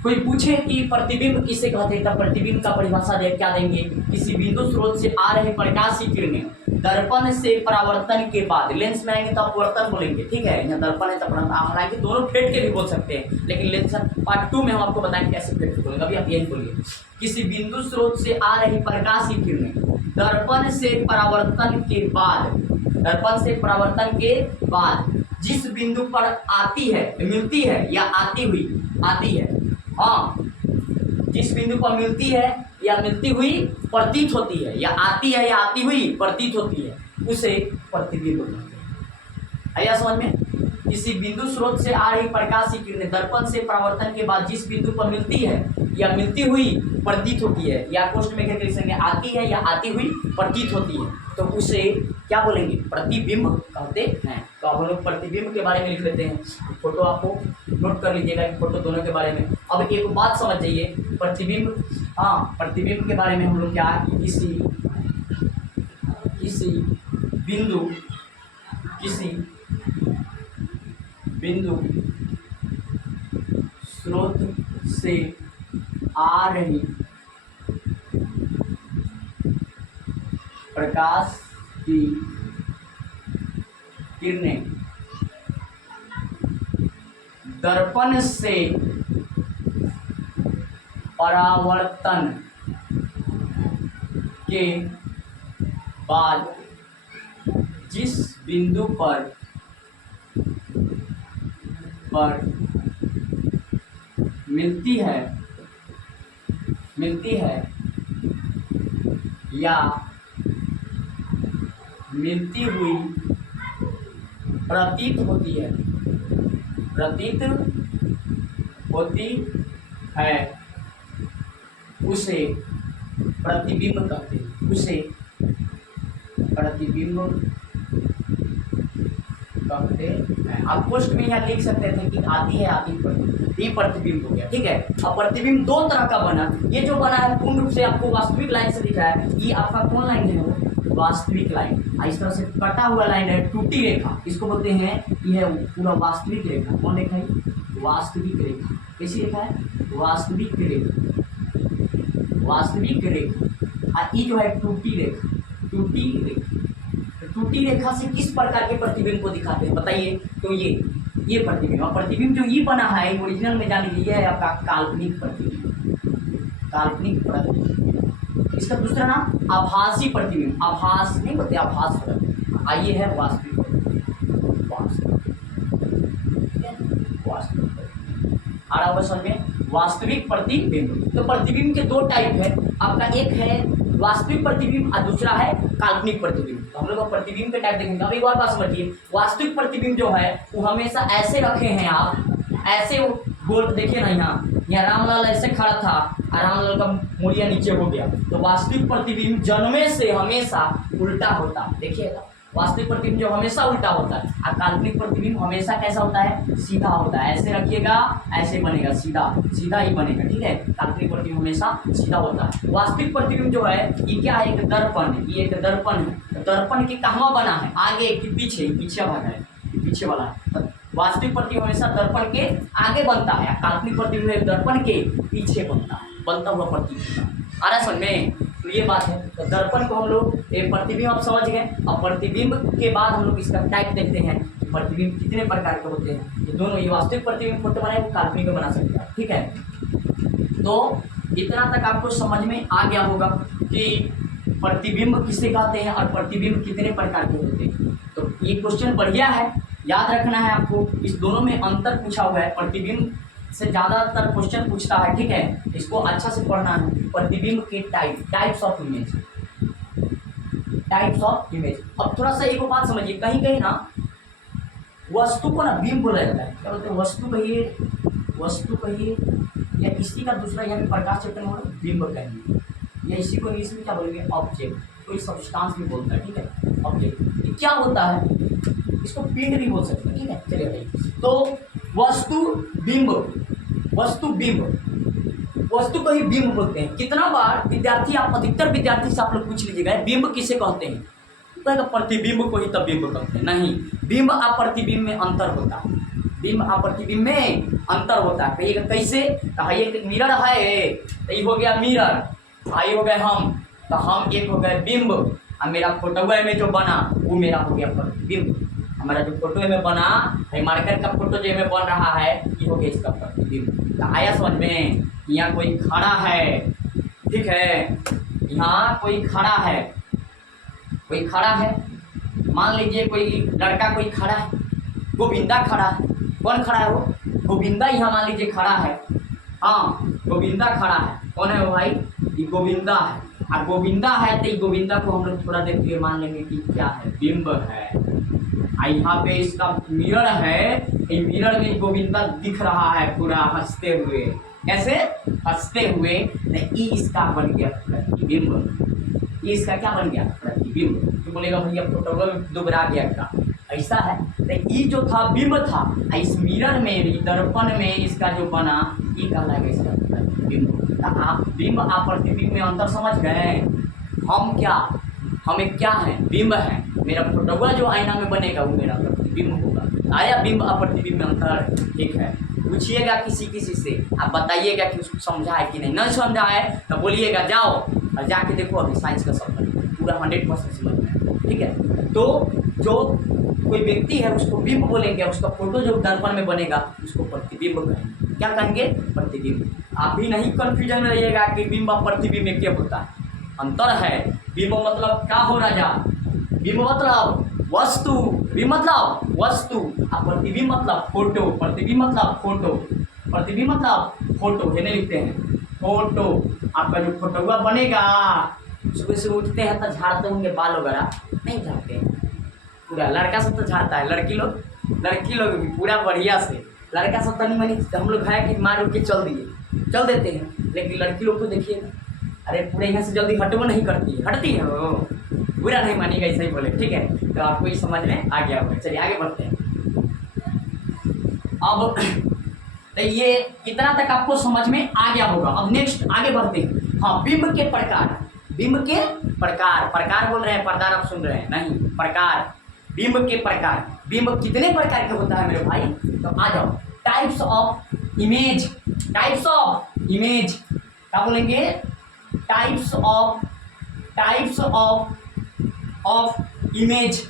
कोई पूछे कि प्रतिबिंब किसे कहते हैं, तब प्रतिबिंब का परिभाषा दे क्या देंगे, किसी बिंदु स्रोत से आ रहे प्रकाश की किरणें दर्पण से परावर्तन के बाद, लेंस में आएंगे तो अपवर्तन बोलेंगे, ठीक है। यहाँ दर्पण है तो हालांकि दोनों फेट के भी बोल सकते हैं, लेकिन लेंस पार्ट 2 में हम आपको बताएंगे कैसे फेट के बोलेंगे, अभी आप यही बोलिए। किसी बिंदु स्रोत से आ रही प्रकाश की किरणें दर्पण से परावर्तन के बाद, दर्पण से परावर्तन के बाद जिस बिंदु पर आती है, मिलती है या आती है, हाँ, जिस बिंदु पर मिलती है या मिलती हुई प्रतीत होती है, या आती है या आती हुई प्रतीत होती है, उसे प्रतिबिंब कहते हैं। आया समझ में। किसी बिंदु स्रोत से आ रही प्रकाश की किरणें दर्पण से परावर्तन के बाद जिस बिंदु पर मिलती है या मिलती हुई प्रतीत होती है, या कोष्ठ में लिख सकते आती है या आती हुई प्रतीत होती है, तो उसे क्या बोलेंगे, प्रतिबिंब कहते हैं। तो आप लोग प्रतिबिंब के बारे में लिख लेते हैं, फोटो आपको नोट कर लीजिएगा, फोटो दोनों के बारे में। अब एक बात समझ जाइए, प्रतिबिंब, हाँ, प्रतिबिंब के बारे में हम लोग क्या है, किसी बिंदु स्रोत से आ रही प्रकाश की किरणें दर्पण से परावर्तन के बाद जिस बिंदु पर मिलती है या मिलती हुई प्रतीत होती है, उसे प्रतिबिंब कहते हैं, उसे प्रतिबिंब कहते हैं। आप पोस्ट में यहाँ लिख सकते थे कि आती है, आती ये प्रतिबिंब हो गया, ठीक है। अब प्रतिबिंब दो तरह का बना, ये जो बना है पूर्ण रूप से आपको वास्तविक लाइन से दिखा है, ये आपका कौन लाइन है, वो वास्तविक लाइन। इस तरह से कटा हुआ लाइन है, टूटी रेखा, इसको बोलते हैं, ये है पूरा वास्तविक रेखा। कौन रेखा है, वास्तविक रेखा। कैसी रेखा है, वास्तविक रेखा, वास्तविक रेखा। ये जो है टूटी रेखा, टूटी रेखा से किस प्रकार के प्रतिबिंब को दिखाते हैं बताइए। तो ये प्रतिबिंब, और प्रतिबिंब जो ये बना है ओरिजिनल में जान लीजिए है आपका काल्पनिक प्रतिबिंब। इसका दूसरा नाम आभासी प्रतिबिंब, आभास नहीं बोलते, आभास प्रतिबिंब। आइए है वास्तविक आ रहा होगा समझ में, वास्तविक प्रतिबिंब। तो प्रतिबिंब के दो टाइप है आपका, एक है वास्तविक प्रतिबिंब और दूसरा है काल्पनिक प्रतिबिंब। तो हम लोग प्रतिबिंब के टाइप देखेंगे। अब एक और बात समझिए, वास्तविक प्रतिबिंब जो है वो हमेशा ऐसे रखे हैं, आप ऐसे गोल देखिए ना, यहाँ रामलाल ऐसे खड़ा था और रामलाल का मूलिया नीचे हो गया, तो वास्तविक प्रतिबिंब जन्मे से हमेशा उल्टा होता, देखिएगा वास्तविक प्रतिबिंब जो हमेशा उल्टा होता है, और काल्पनिक प्रतिबिंब हमेशा कैसा होता है, सीधा होता है। ऐसे रखिएगा, ऐसे बनेगा, सीधा सीधा ही बनेगा, ठीक है। काल्पनिक प्रतिबिंब हमेशा सीधा होता है। वास्तविक प्रतिबिंब जो है ये क्या है, एक दर्पण है, ये एक दर्पण है। तो दर्पण के कहाँ बना है, आगे कि पीछे, पीछे भाग है, पीछे वाला है। तो वास्तविक प्रतिबिंब हमेशा दर्पण के आगे बनता है, काल्पनिक प्रतिबिंब दर्पण के पीछे बनता है, बनता हुआ प्रतिबिंब। आ रहा समझ में, तो ये बात है। तो दर्पण को हम लोग एक प्रतिबिंब आप समझ गए। अब प्रतिबिंब के बाद हम लोग इसका टाइप देखते हैं, प्रतिबिंब कितने प्रकार के होते हैं। ये दोनों, ये वास्तविक प्रतिबिंब फोटो बनाए, वो काल्पनिक को बना सकते हैं, ठीक है। तो इतना तक आपको समझ में आ गया होगा कि प्रतिबिंब किसे कहते हैं और प्रतिबिंब कितने प्रकार के होते हैं। तो ये क्वेश्चन बढ़िया है, याद रखना है आपको। इस दोनों में अंतर पूछा हुआ है, प्रतिबिंब से ज़्यादातर क्वेश्चन पूछता है, ठीक है। इसको अच्छा से पढ़ना है। प्रतिबिंब के types of image, types of image. अब थोड़ा सा एक बात समझिए, कहीं कहीं ना वस्तु को ना बिंब बोला जाता है। क्या बोलते हैं, वस्तु कहिए या इसी का दूसरा यहाँ प्रकाश चक्र में बिंब कहिए, या इसी को इंग्लिश में क्या बोलेंगे, ऑब्जेक्ट। कोई सब्सटेंस भी बोलता है, ठीक है, ऑब्जेक्ट। ये क्या होता है, इसको पिंड भी बोल सकते हैं, ठीक है। चलिए भाई, तो वस्तु बिंब, वस्तु को ही बिंब बोलते हैं। कितना बार विद्यार्थी, आप अधिकतर विद्यार्थी से आप लोग पूछ लीजिएगा बिंब किसे कहते हैं, तो प्रतिबिंब को ही तब बिंब कहते हैं। नहीं, बिंब और प्रतिबिंब में अंतर होता है, बिंब और प्रतिबिंब में अंतर होता है। कहिएगा कैसे, कहिए एक मिरर है, तो ये हो गया मिरर, भाई हो गए हम, तो हम एक हो गए बिंब, और मेरा फोटो में जो बना वो मेरा हो गया प्रतिबिंब। हमारा जो फोटो में बना है, मार्कर का फोटो जो में बन रहा है, ये हो गया इसका प्रतिबिंब। तो आया समझ में, यहाँ कोई खड़ा है, ठीक है, यहाँ कोई खड़ा है, मान लीजिए कोई लड़का कोई खड़ा है, गोविंदा खड़ा है। कौन खड़ा है, वो गोविंदा यहाँ मान लीजिए खड़ा है। हाँ, गोविंदा खड़ा है। कौन है वो भाई, ये गोविंदा है। और गोविंदा है तो गोविंदा को हम लोग थोड़ा देर के लिए मान लेंगे कि क्या है, बिंब है। यहाँ पे इसका मिरर है, ये मिरर में गोविंदा दिख रहा है पूरा हंसते हुए। कैसे, हंसते हुए। तो इसका बन गया प्रतिबिंब, इसका क्या बन गया, प्रतिबिंब। तो बोलेगा भैया फोटो दुबरा गया का, ऐसा है। तो ये जो था बिंब था, इस मिरर में, दर्पण में इसका जो बना, ये कहला गया इसका प्रतिबिंब। आप बिंब आप प्रतिबिंब में अंतर समझ गए। हम क्या, हमें क्या है, बिंब है। मेरा फोटोगा जो आईना में बनेगा वो मेरा प्रतिबिंब होगा। आया बिंब और प्रतिबिंब में अंतर, ठीक है। पूछिएगा किसी से, आप बताइएगा कि उसको समझा है कि नहीं, समझा है तो बोलिएगा, जाओ और जाके देखो, अभी साइंस का सब्जेक्ट पूरा 100% समझ में, ठीक है। तो जो कोई व्यक्ति है उसको बिंब बोलेंगे, उसका फोटो जो दर्पण में बनेगा उसको प्रतिबिंब कहेंगे। क्या कहेंगे, प्रतिबिंब। आप भी नहीं कंफ्यूजन में रहिएगा कि बिंब और प्रतिबिंब में क्या होता है, अंतर है। बिंब मतलब क्या हो राजा, बिंब मतलब वस्तु, बिंब मतलब वस्तु, और प्रतिबिंब मतलब फोटो, प्रतिबिंब मतलब फोटो, प्रतिबिंब मतलब फोटो। है नहीं लिखते हैं फोटो। आपका जो फोटोआ बनेगा, सुबह से उठते हैं तो झाड़ते होंगे बाल वगैरह, नहीं झाड़ते हैं पूरा। लड़का सब तो झाड़ता है, लड़की लोग भी पूरा बढ़िया से। लड़का सब तनी मनी हम लोग है कि मार उठ के चल देते हैं, लेकिन लड़की लोग को देखिए, अरे पूरे यहाँ से जल्दी हटबो नहीं करती है, हटती है वो, बुरा नहीं मानिएगा, ऐसा ही बोले, ठीक है। तो आपको ये समझ में आ गया होगा। चलिए आगे बढ़ते हैं। अब तो ये इतना तक आपको समझ में आ गया होगा। अब नेक्स्ट आगे बढ़ते हैं। हाँ, बिंब के प्रकार, बिंब के प्रकार बोल रहे हैं, पर्दा आप सुन रहे हैं, नहीं, प्रकार, बिंब के प्रकार। बिंब कितने प्रकार के होता है मेरे भाई, तो आ जाओ। टाइप्स ऑफ इमेज, क्या बोलेंगे, types of image,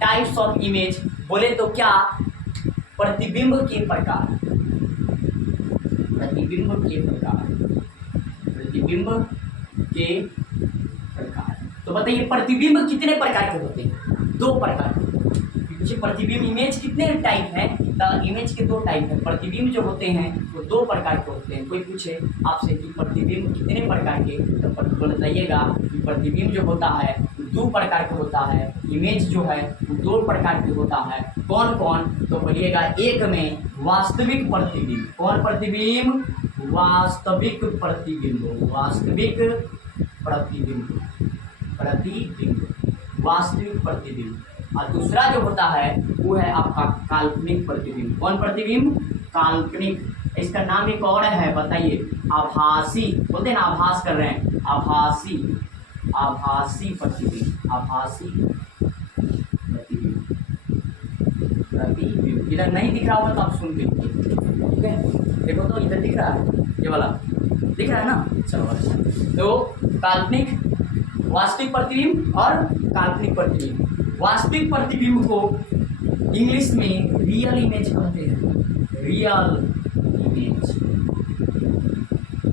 types of image बोले तो क्या, प्रतिबिंब के प्रकार, तो बताइए प्रतिबिंब कितने प्रकार के होते हैं, 2 प्रकार के। प्रतिबिंब इमेज कितने टाइप हैं, तो इमेज के 2 टाइप हैं। प्रतिबिंब जो होते हैं वो 2 प्रकार के होते हैं। कोई पूछे आपसे कि प्रतिबिंब कितने प्रकार के, तो बताइएगा कि प्रतिबिंब जो होता है 2 प्रकार के होता है, इमेज जो है वो 2 प्रकार के होता है। कौन कौन, तो बोलिएगा, एक में वास्तविक प्रतिबिंब। कौन प्रतिबिंब, वास्तविक प्रतिबिंब, प्रतिबिंब, वास्तविक प्रतिबिंब। और दूसरा जो होता है वो है आपका काल्पनिक प्रतिबिंब। कौन प्रतिबिंब? काल्पनिक। इसका नाम एक और है, बताइए। आभासी, बोलते हैं ना, आभास कर रहे हैं, आभासी, आभासी प्रतिबिंब, आभासी प्रतिबिंब, प्रतिबिंब। इधर नहीं दिख रहा होगा तो आप सुन के, ठीक है? देखो तो इधर दिख रहा है, ये वाला दिख रहा है ना? चलो अच्छा। तो काल्पनिक, वास्तविक प्रतिबिंब और काल्पनिक प्रतिबिंब। वास्तविक प्रतिबिंब को इंग्लिश में रियल इमेज कहते हैं, रियल इमेज,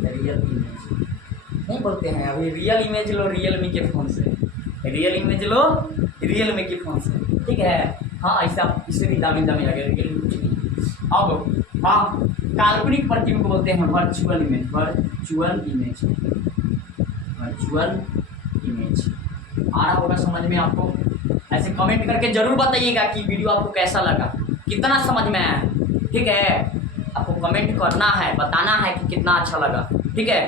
रियल इमेज नहीं बोलते हैं। अभी रियल इमेज लो रियलमी के फ़ोन से, रियल इमेज लो रियलमी के फ़ोन से, ठीक है? हाँ, ऐसा इससे भी दामी दामी लगे, रियलमी कुछ नहीं। अब हाँ, काल्पनिक प्रतिबिंब को बोलते हैं virtual image, virtual image, virtual image. आ रहा होगा समझ में आपको? ऐसे कमेंट करके जरूर बताइएगा कि वीडियो आपको कैसा लगा, कितना समझ में आया, ठीक है? आपको कमेंट करना है, बताना है कि कितना अच्छा लगा, ठीक है?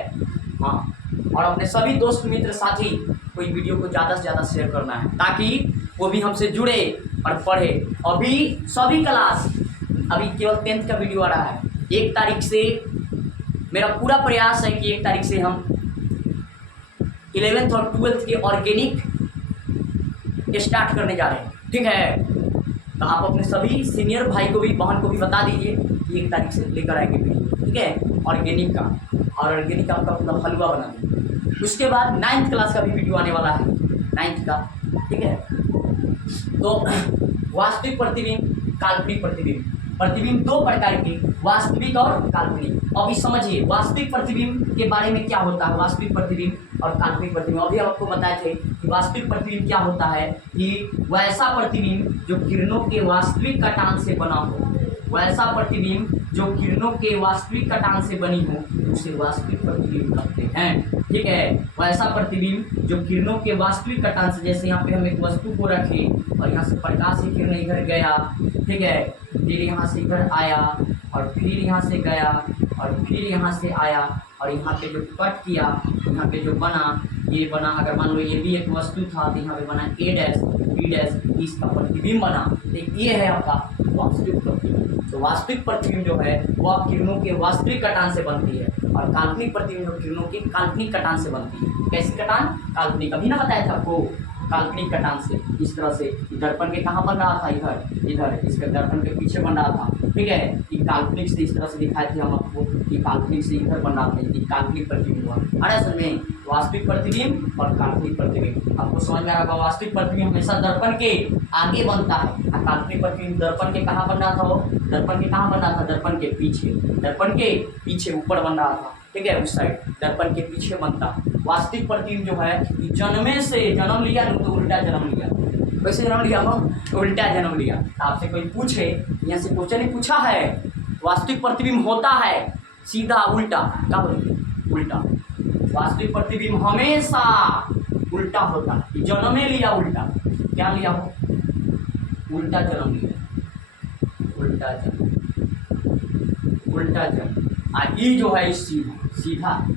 हाँ, और अपने सभी दोस्त मित्र साथी को इस वीडियो को ज़्यादा से ज़्यादा शेयर करना है ताकि वो भी हमसे जुड़े और पढ़े। अभी सभी क्लास, अभी केवल 10th का वीडियो आ रहा है। 1 तारीख से मेरा पूरा प्रयास है कि 1 तारीख से हम 11th और 12th के ऑर्गेनिक स्टार्ट करने जा रहे हैं, ठीक है? तो आप अपने सभी सीनियर भाई को भी, बहन को भी बता दीजिए कि 1 तारीख से लेकर आएंगे वीडियो, ठीक है? ऑर्गेनिक का, और ऑर्गेनिक का आपका पूरा हलवा बना देंगे। उसके बाद 9th क्लास का भी वीडियो आने वाला है, 9th का, ठीक है? तो वास्तविक प्रतिबिंब, काल्पनिक प्रतिबिंब। प्रतिबिंब 2 प्रकार के, वास्तविक और काल्पनिक। अभी समझिए वास्तविक प्रतिबिंब के बारे में क्या होता है, वास्तविक प्रतिबिंब और काल्पनिक प्रतिबिंब। अभी आपको बताए थे कि वास्तविक प्रतिबिंब क्या होता है, कि वैसा प्रतिबिंब जो किरणों के वास्तविक कटान से बना हो, वैसा प्रतिबिंब जो किरणों के वास्तविक कटान से बनी हो, उसे वास्तविक प्रतिबिंब कहते हैं, ठीक है? वैसा प्रतिबिंब जो किरणों के वास्तविक कटान से, जैसे यहाँ पे हम एक वस्तु को रखे और यहाँ से प्रकाश की किरण इधर गया, ठीक है? फिर यहाँ से इधर आया और फिर यहाँ से गया और फिर यहाँ से आया और यहाँ पे जो कट किया, यहाँ पे जो बना, ये बना। अगर मान लो ये भी एक वस्तु था तो यहाँ पे बना A डैश B डैश, इसका प्रतिबिंब बना। तो ये है आपका वास्तविक प्रतिबिंब। तो वास्तविक प्रतिबिंब जो है वो आप किरणों के वास्तविक कटान से बनती है, और काल्पनिक प्रतिबिंब जो किरणों के काल्पनिक कटान से बनती है। कैसी कटान? काल्पनिक। अभी ना बताया था आपको, काल्पनिक कटान से। इस तरह से दर्पण के कहाँ बन रहा था? इधर, इधर, इसके दर्पण के पीछे बन रहा था, ठीक है? कि काल्पनिक से इस तरह से दिखाए थे हम आपको कि काल्पनिक से इधर बन रहा था, ये काल्पनिक प्रतिबिंब हुआ। अरे समझ में, वास्तविक प्रतिबिंब और काल्पनिक प्रतिबिंब आपको समझ में आ रहा होगा। वास्तविक प्रतिबिंब हमेशा दर्पण के आगे बनता है, और काल्पनिक प्रतिबिंब दर्पण के कहाँ बन रहा था? वो दर्पण के कहाँ बन रहा था? दर्पण के पीछे, दर्पण के पीछे ऊपर बन रहा था, ठीक है? उस साइड दर्पण के पीछे बनता। वास्तविक प्रतिबिंब जो है जन्मे से जन्म लिया तो उल्टा जन्म लिया। वैसे जन्म लिया हो, उल्टा जन्म लिया। आपसे कोई पूछे, यहाँ से क्वेश्चन ही पूछा है, वास्तविक प्रतिबिंब होता है सीधा उल्टा, क्या बोलेंगे? उल्टा। वास्तविक प्रतिबिंब हमेशा उल्टा होता है, जन्मे लिया उल्टा। क्या लिया हो? उल्टा जन्म लिया, उल्टा जन्म, उल्टा जन्म। ये जो है सीधा, सीधा।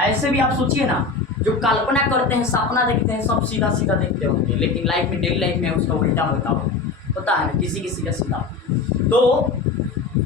ऐसे भी आप सोचिए ना, जो कल्पना करते हैं, सपना देखते हैं, सब सीधा सीधा देखते होंगे, लेकिन लाइफ में, डेली लाइफ में उसका उल्टा होता है ना, किसी किसी का सीधा। तो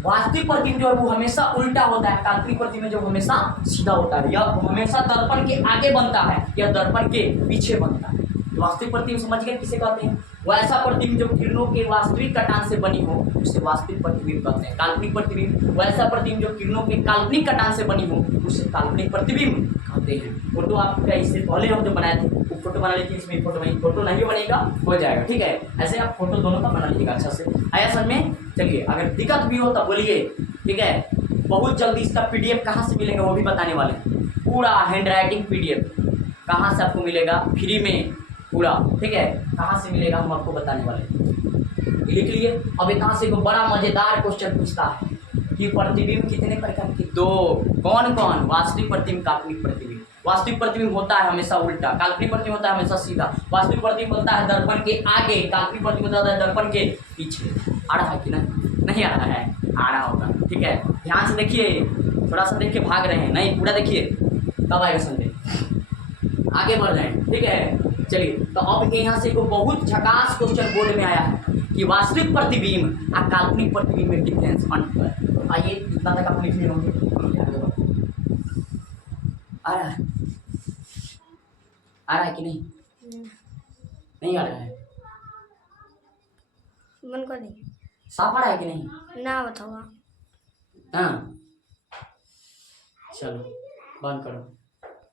वास्तविक प्रतिबिंब जो है वो हमेशा उल्टा होता है, काल्पनिक प्रतिबिंब जो हमेशा सीधा होता है, या हमेशा दर्पण के आगे बनता है या दर्पण के पीछे बनता है। वास्तविक प्रतिबिंब समझ गए किसे कहते हैं? वैसा प्रतिबिंब जो किरणों के वास्तविक कटान से बनी हो, उसे वास्तविक प्रतिबिंब कहते हैं। काल्पनिक प्रतिबिंब वैसा प्रतिबिंब जो किरणों के काल्पनिक कटान से बनी हो, उसे काल्पनिक प्रतिबिंब कहते हैं। फोटो आपका इससे पहले हम जो बनाए थे वो फोटो बना लीजिए, इसमें फोटो नहीं बनेगा, हो जाएगा, ठीक है? ऐसे आप फोटो दोनों का बना लीजिएगा अच्छा से। आया समझ में? चलिए, अगर दिक्कत भी हो तो बोलिए, ठीक है? बहुत जल्दी इसका PDF कहाँ से मिलेगा वो भी बताने वाले हैं। पूरा हैंड राइटिंग PDF कहाँ से आपको मिलेगा? फ्री में पूरा, ठीक है? कहाँ से मिलेगा हम आपको बताने वाले हैं। लिख लिए। अब यहाँ से एक बड़ा मजेदार क्वेश्चन पूछता है कि प्रतिबिंब कितने प्रकार के? 2। कौन कौन? वास्तविक प्रतिबिंब, काल्पनिक प्रतिबिंब। वास्तविक प्रतिबिंब होता है हमेशा उल्टा, काल्पनिक प्रतिबिंब होता है हमेशा सीधा। वास्तविक प्रतिबिंब होता है दर्पण के आगे, काल्पनिक प्रतिबिंब होता है दर्पण के पीछे। आ रहा है कि नहीं आ रहा है? आ रहा होगा, ठीक है? ध्यान से देखिए, थोड़ा सा देखिए, भाग रहे हैं नहीं, पूरा देखिए, तब आएगा समझे। आगे बढ़ रहे हैं, ठीक है। चलिए, तो अब यहाँ से को बहुत झकास क्वेश्चन बोर्ड में आया है कि वास्तविक प्रतिबिंब और काल्पनिक प्रतिबिंब में डिफरेंस अंतर। तो आइए इतना तक आप लिख लिए होंगे। आ रहा है, आ रहा है कि नहीं? नहीं आ रहा है? बंद कर दी। साफ आ रहा है कि नहीं? ना बताओ। हाँ, चलो बंद करो।